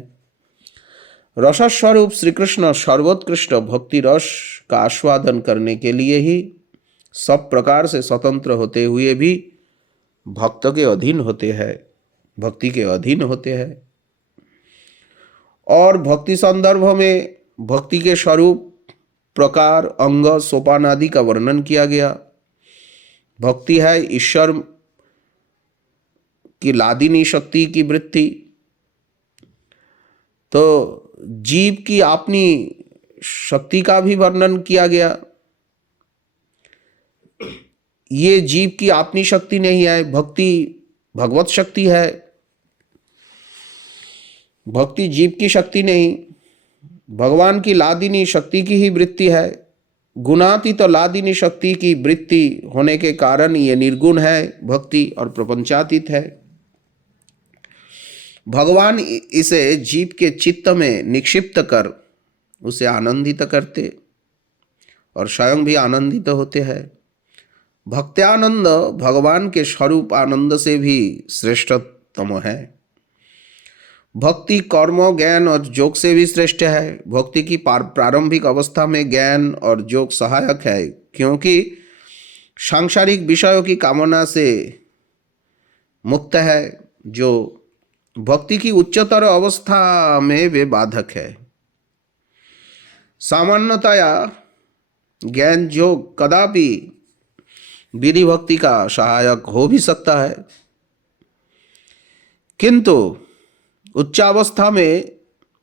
रसस्वरूप श्री कृष्ण सर्वोत्कृष्ट भक्ति रस का आस्वादन करने के लिए ही सब प्रकार से स्वतंत्र होते हुए भी भक्त के अधीन होते हैं, भक्ति के अधीन होते हैं। और भक्ति संदर्भ में भक्ति के स्वरूप, प्रकार, अंग, सोपान आदि का वर्णन किया गया। भक्ति है ईश्वर की लादिनी शक्ति की वृत्ति। तो जीव की अपनी शक्ति का भी वर्णन किया गया। ये जीव की अपनी शक्ति नहीं है, भक्ति भगवत शक्ति है। भक्ति जीव की शक्ति नहीं, भगवान की लादिनी शक्ति की ही वृत्ति है। गुणातीत तो लादिनी शक्ति की वृत्ति होने के कारण ये निर्गुण है भक्ति और प्रपंचातीत है। भगवान इसे जीव के चित्त में निक्षिप्त कर उसे आनंदित करते और स्वयं भी आनंदित होते हैं। भक्त्यानंद भगवान के स्वरूप आनंद से भी श्रेष्ठतम है। भक्ति कर्म, ज्ञान और योग से भी श्रेष्ठ है। भक्ति की प्रारंभिक अवस्था में ज्ञान और योग सहायक है, क्योंकि सांसारिक विषयों की कामना से मुक्त है। जो भक्ति की उच्चतर अवस्था में वे बाधक है। सामान्यतया ज्ञान योग कदापि विधि भक्ति का सहायक हो भी सकता है, किंतु उच्चावस्था में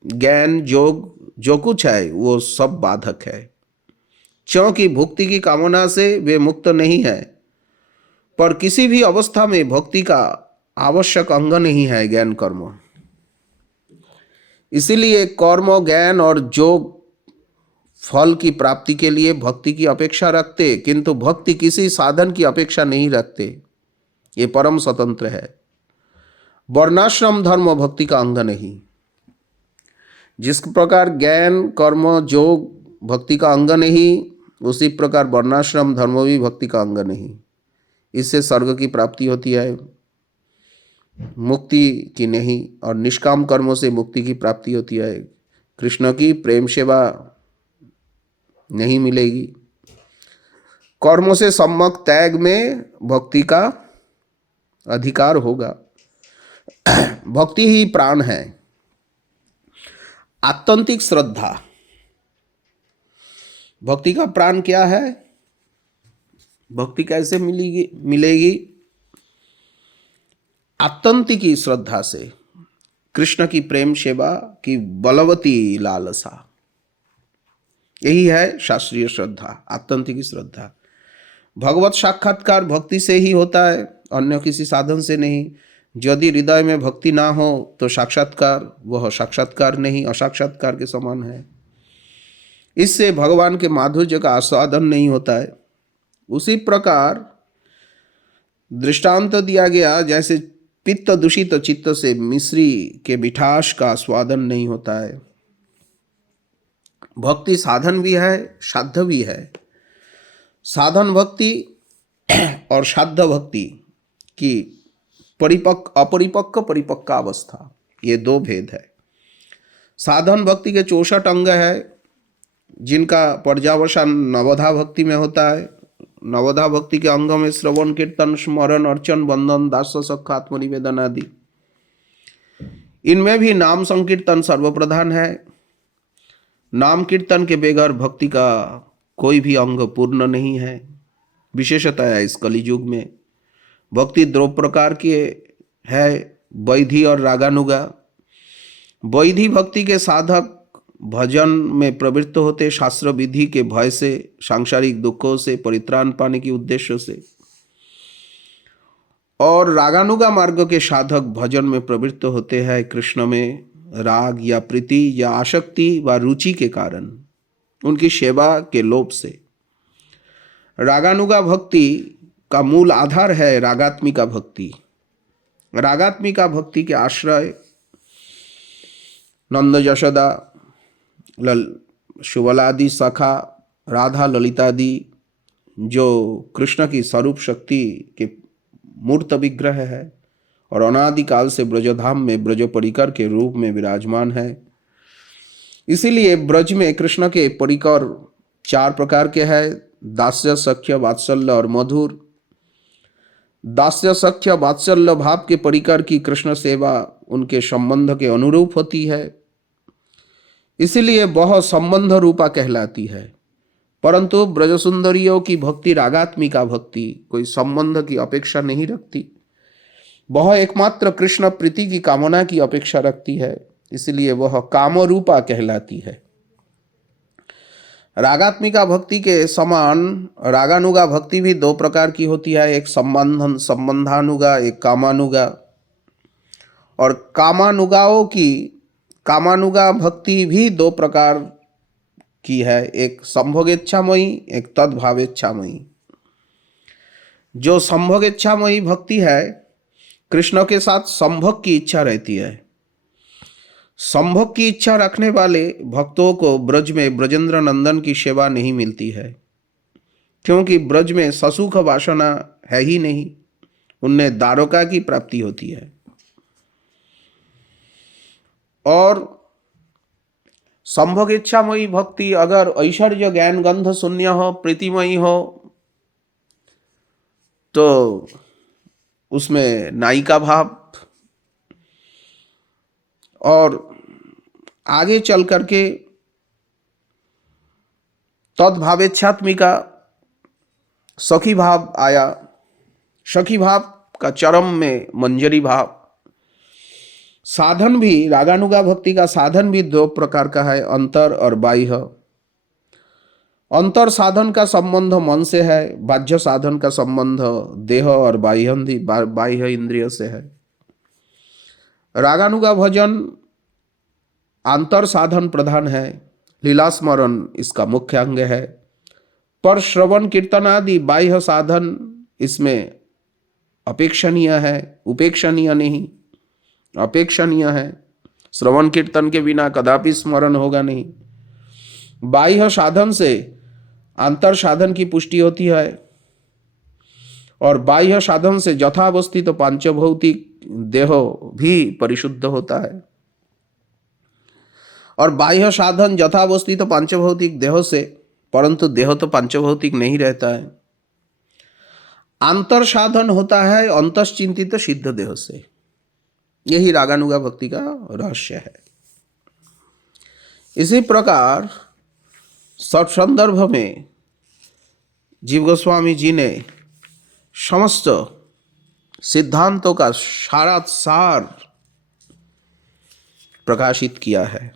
ज्ञान योग जो कुछ है वो सब बाधक है, क्योंकि भक्ति की कामना से वे मुक्त नहीं है। पर किसी भी अवस्था में भक्ति का आवश्यक अंग नहीं है ज्ञान कर्म। इसीलिए कर्म, ज्ञान और योग फल की प्राप्ति के लिए भक्ति की अपेक्षा रखते, किंतु भक्ति किसी साधन की अपेक्षा नहीं रखते। ये परम स्वतंत्र है। वर्णाश्रम धर्म भक्ति का अंग नहीं। जिस प्रकार ज्ञान, कर्म, योग भक्ति का अंग नहीं, उसी प्रकार वर्णाश्रम धर्म भी भक्ति का अंग नहीं। इससे स्वर्ग की प्राप्ति होती है, मुक्ति की नहीं। और निष्काम कर्मों से मुक्ति की प्राप्ति होती है। कृष्ण की प्रेम सेवा नहीं मिलेगी। कर्मों से सम्यक त्याग में भक्ति का अधिकार होगा। भक्ति ही प्राण है। आत्यंतिक श्रद्धा। भक्ति का प्राण क्या है? भक्ति कैसे मिलेगी? आत्यंतिक श्रद्धा से, कृष्ण की प्रेम सेवा की बलवती लालसा, यही है शास्त्रीय श्रद्धा, आत्यंतिक श्रद्धा। भगवत साक्षात्कार भक्ति से ही होता है, अन्य किसी साधन से नहीं। यदि हृदय में भक्ति ना हो तो साक्षात्कार वह साक्षात्कार नहीं, असाक्षात्कार के समान है। इससे भगवान के माधुर्य का आस्वादन नहीं होता है। उसी प्रकार दृष्टांत दिया गया, जैसे पित्त दूषित चित्त से मिश्री के मिठास का आस्वादन नहीं होता है। भक्ति साधन भी है, साध्य भी है। साधन भक्ति और साध्य भक्ति की अपरिपक्व परिपक्व अवस्था, ये दो भेद है। साधन भक्ति के 64 अंग है, जिनका पर्यावसान नवधा भक्ति में होता है। नवधा भक्ति के अंगों में श्रवण, कीर्तन, स्मरण, अर्चन, बंधन, दास्य, सख्य, आत्मनिवेदन आदि। इनमें भी नाम संकीर्तन सर्वप्रधान है। नाम कीर्तन के बगैर भक्ति का कोई भी अंग पूर्ण नहीं है। विशेषतः इस कलियुग में भक्ति दो प्रकार की है, वैधि और रागानुगा। वैधि भक्ति के साधक भजन में प्रवृत्त होते शास्त्र विधि के भय से, सांसारिक दुखों से परित्राण पाने के उद्देश्य से, और रागानुगा मार्ग के साधक भजन में प्रवृत्त होते हैं कृष्ण में राग या प्रीति या आसक्ति व रुचि के कारण, उनकी सेवा के लोभ से। रागानुगा भक्ति का मूल आधार है रागात्मिका भक्ति। रागात्मिका भक्ति के आश्रय नंद यशोदा सुबलादि सखा राधा ललितादि जो कृष्ण की स्वरूप शक्ति के मूर्त विग्रह है और अनादिकाल से ब्रजधाम में ब्रज परिकर के रूप में विराजमान है। इसीलिए ब्रज में कृष्ण के परिकर 4 प्रकार के हैं, दास्य सख्य वात्सल्य और मधुर। दास्य सख्य वात्सल्य भाव के परिकर की कृष्ण सेवा उनके संबंध के अनुरूप होती है, इसीलिए वह संबंध रूपा कहलाती है। परंतु ब्रज सुंदरियों की भक्ति रागात्मिका भक्ति कोई संबंध की अपेक्षा नहीं रखती, वह एकमात्र कृष्ण प्रीति की कामना की अपेक्षा रखती है, इसलिए वह कामरूपा कहलाती है। रागात्मिका भक्ति के समान रागानुगा भक्ति भी 2 प्रकार की होती है, एक संबंधानुगा, एक कामानुगा। और कामानुगा भक्ति भी 2 प्रकार की है, एक संभोगेच्छामयी, एक तद्भावेच्छामयी। जो संभोगेच्छामयी भक्ति है, कृष्ण के साथ संभोग की इच्छा रहती है। संभोग की इच्छा रखने वाले भक्तों को ब्रज में ब्रजेंद्र नंदन की सेवा नहीं मिलती है, क्योंकि ब्रज में ससुख वासना है ही नहीं, उनमें द्वारका की प्राप्ति होती है। और संभोग इच्छामयी भक्ति अगर ऐश्वर्य ज्ञान गंध शून्य हो, प्रीतिमयी हो, तो उसमें नायिका भाव, और आगे चल करके तद्भावेच्छात्मिका सखी भाव आया। सखी भाव का चरम में मंजरी भाव। साधन भी रागानुगा भक्ति का साधन भी 2 प्रकार का है, अंतर और बाह्य। अंतर साधन का संबंध मन से है, बाह्य साधन का संबंध देह और बाह्य इंद्रिय से है। रागानुगा भजन अंतर साधन प्रधान है, लीला स्मरण इसका मुख्य अंग है, पर श्रवण कीर्तन आदि बाह्य साधन इसमें अपेक्षणीय है, उपेक्षणीय नहीं, अपेक्षणीय है। श्रवण कीर्तन के बिना कदापि स्मरण होगा नहीं। बाह्य साधन से अंतर साधन की पुष्टि होती है, और बाह्य साधन से यथावस्थित तो पांचभौतिक देह भी परिशुद्ध होता है, और बाह्य साधन यथावस्थित तो पांचभौतिक देह से, परंतु देह तो पांचभौतिक नहीं रहता है। अंतर साधन होता है अंतश्चिंतित सिद्ध देह से। यही रागानुगा भक्ति का रहस्य है। इसी प्रकार सत्संदर्भ में जीव गोस्वामी जी ने समस्त सिद्धांतों का सारा सार प्रकाशित किया है।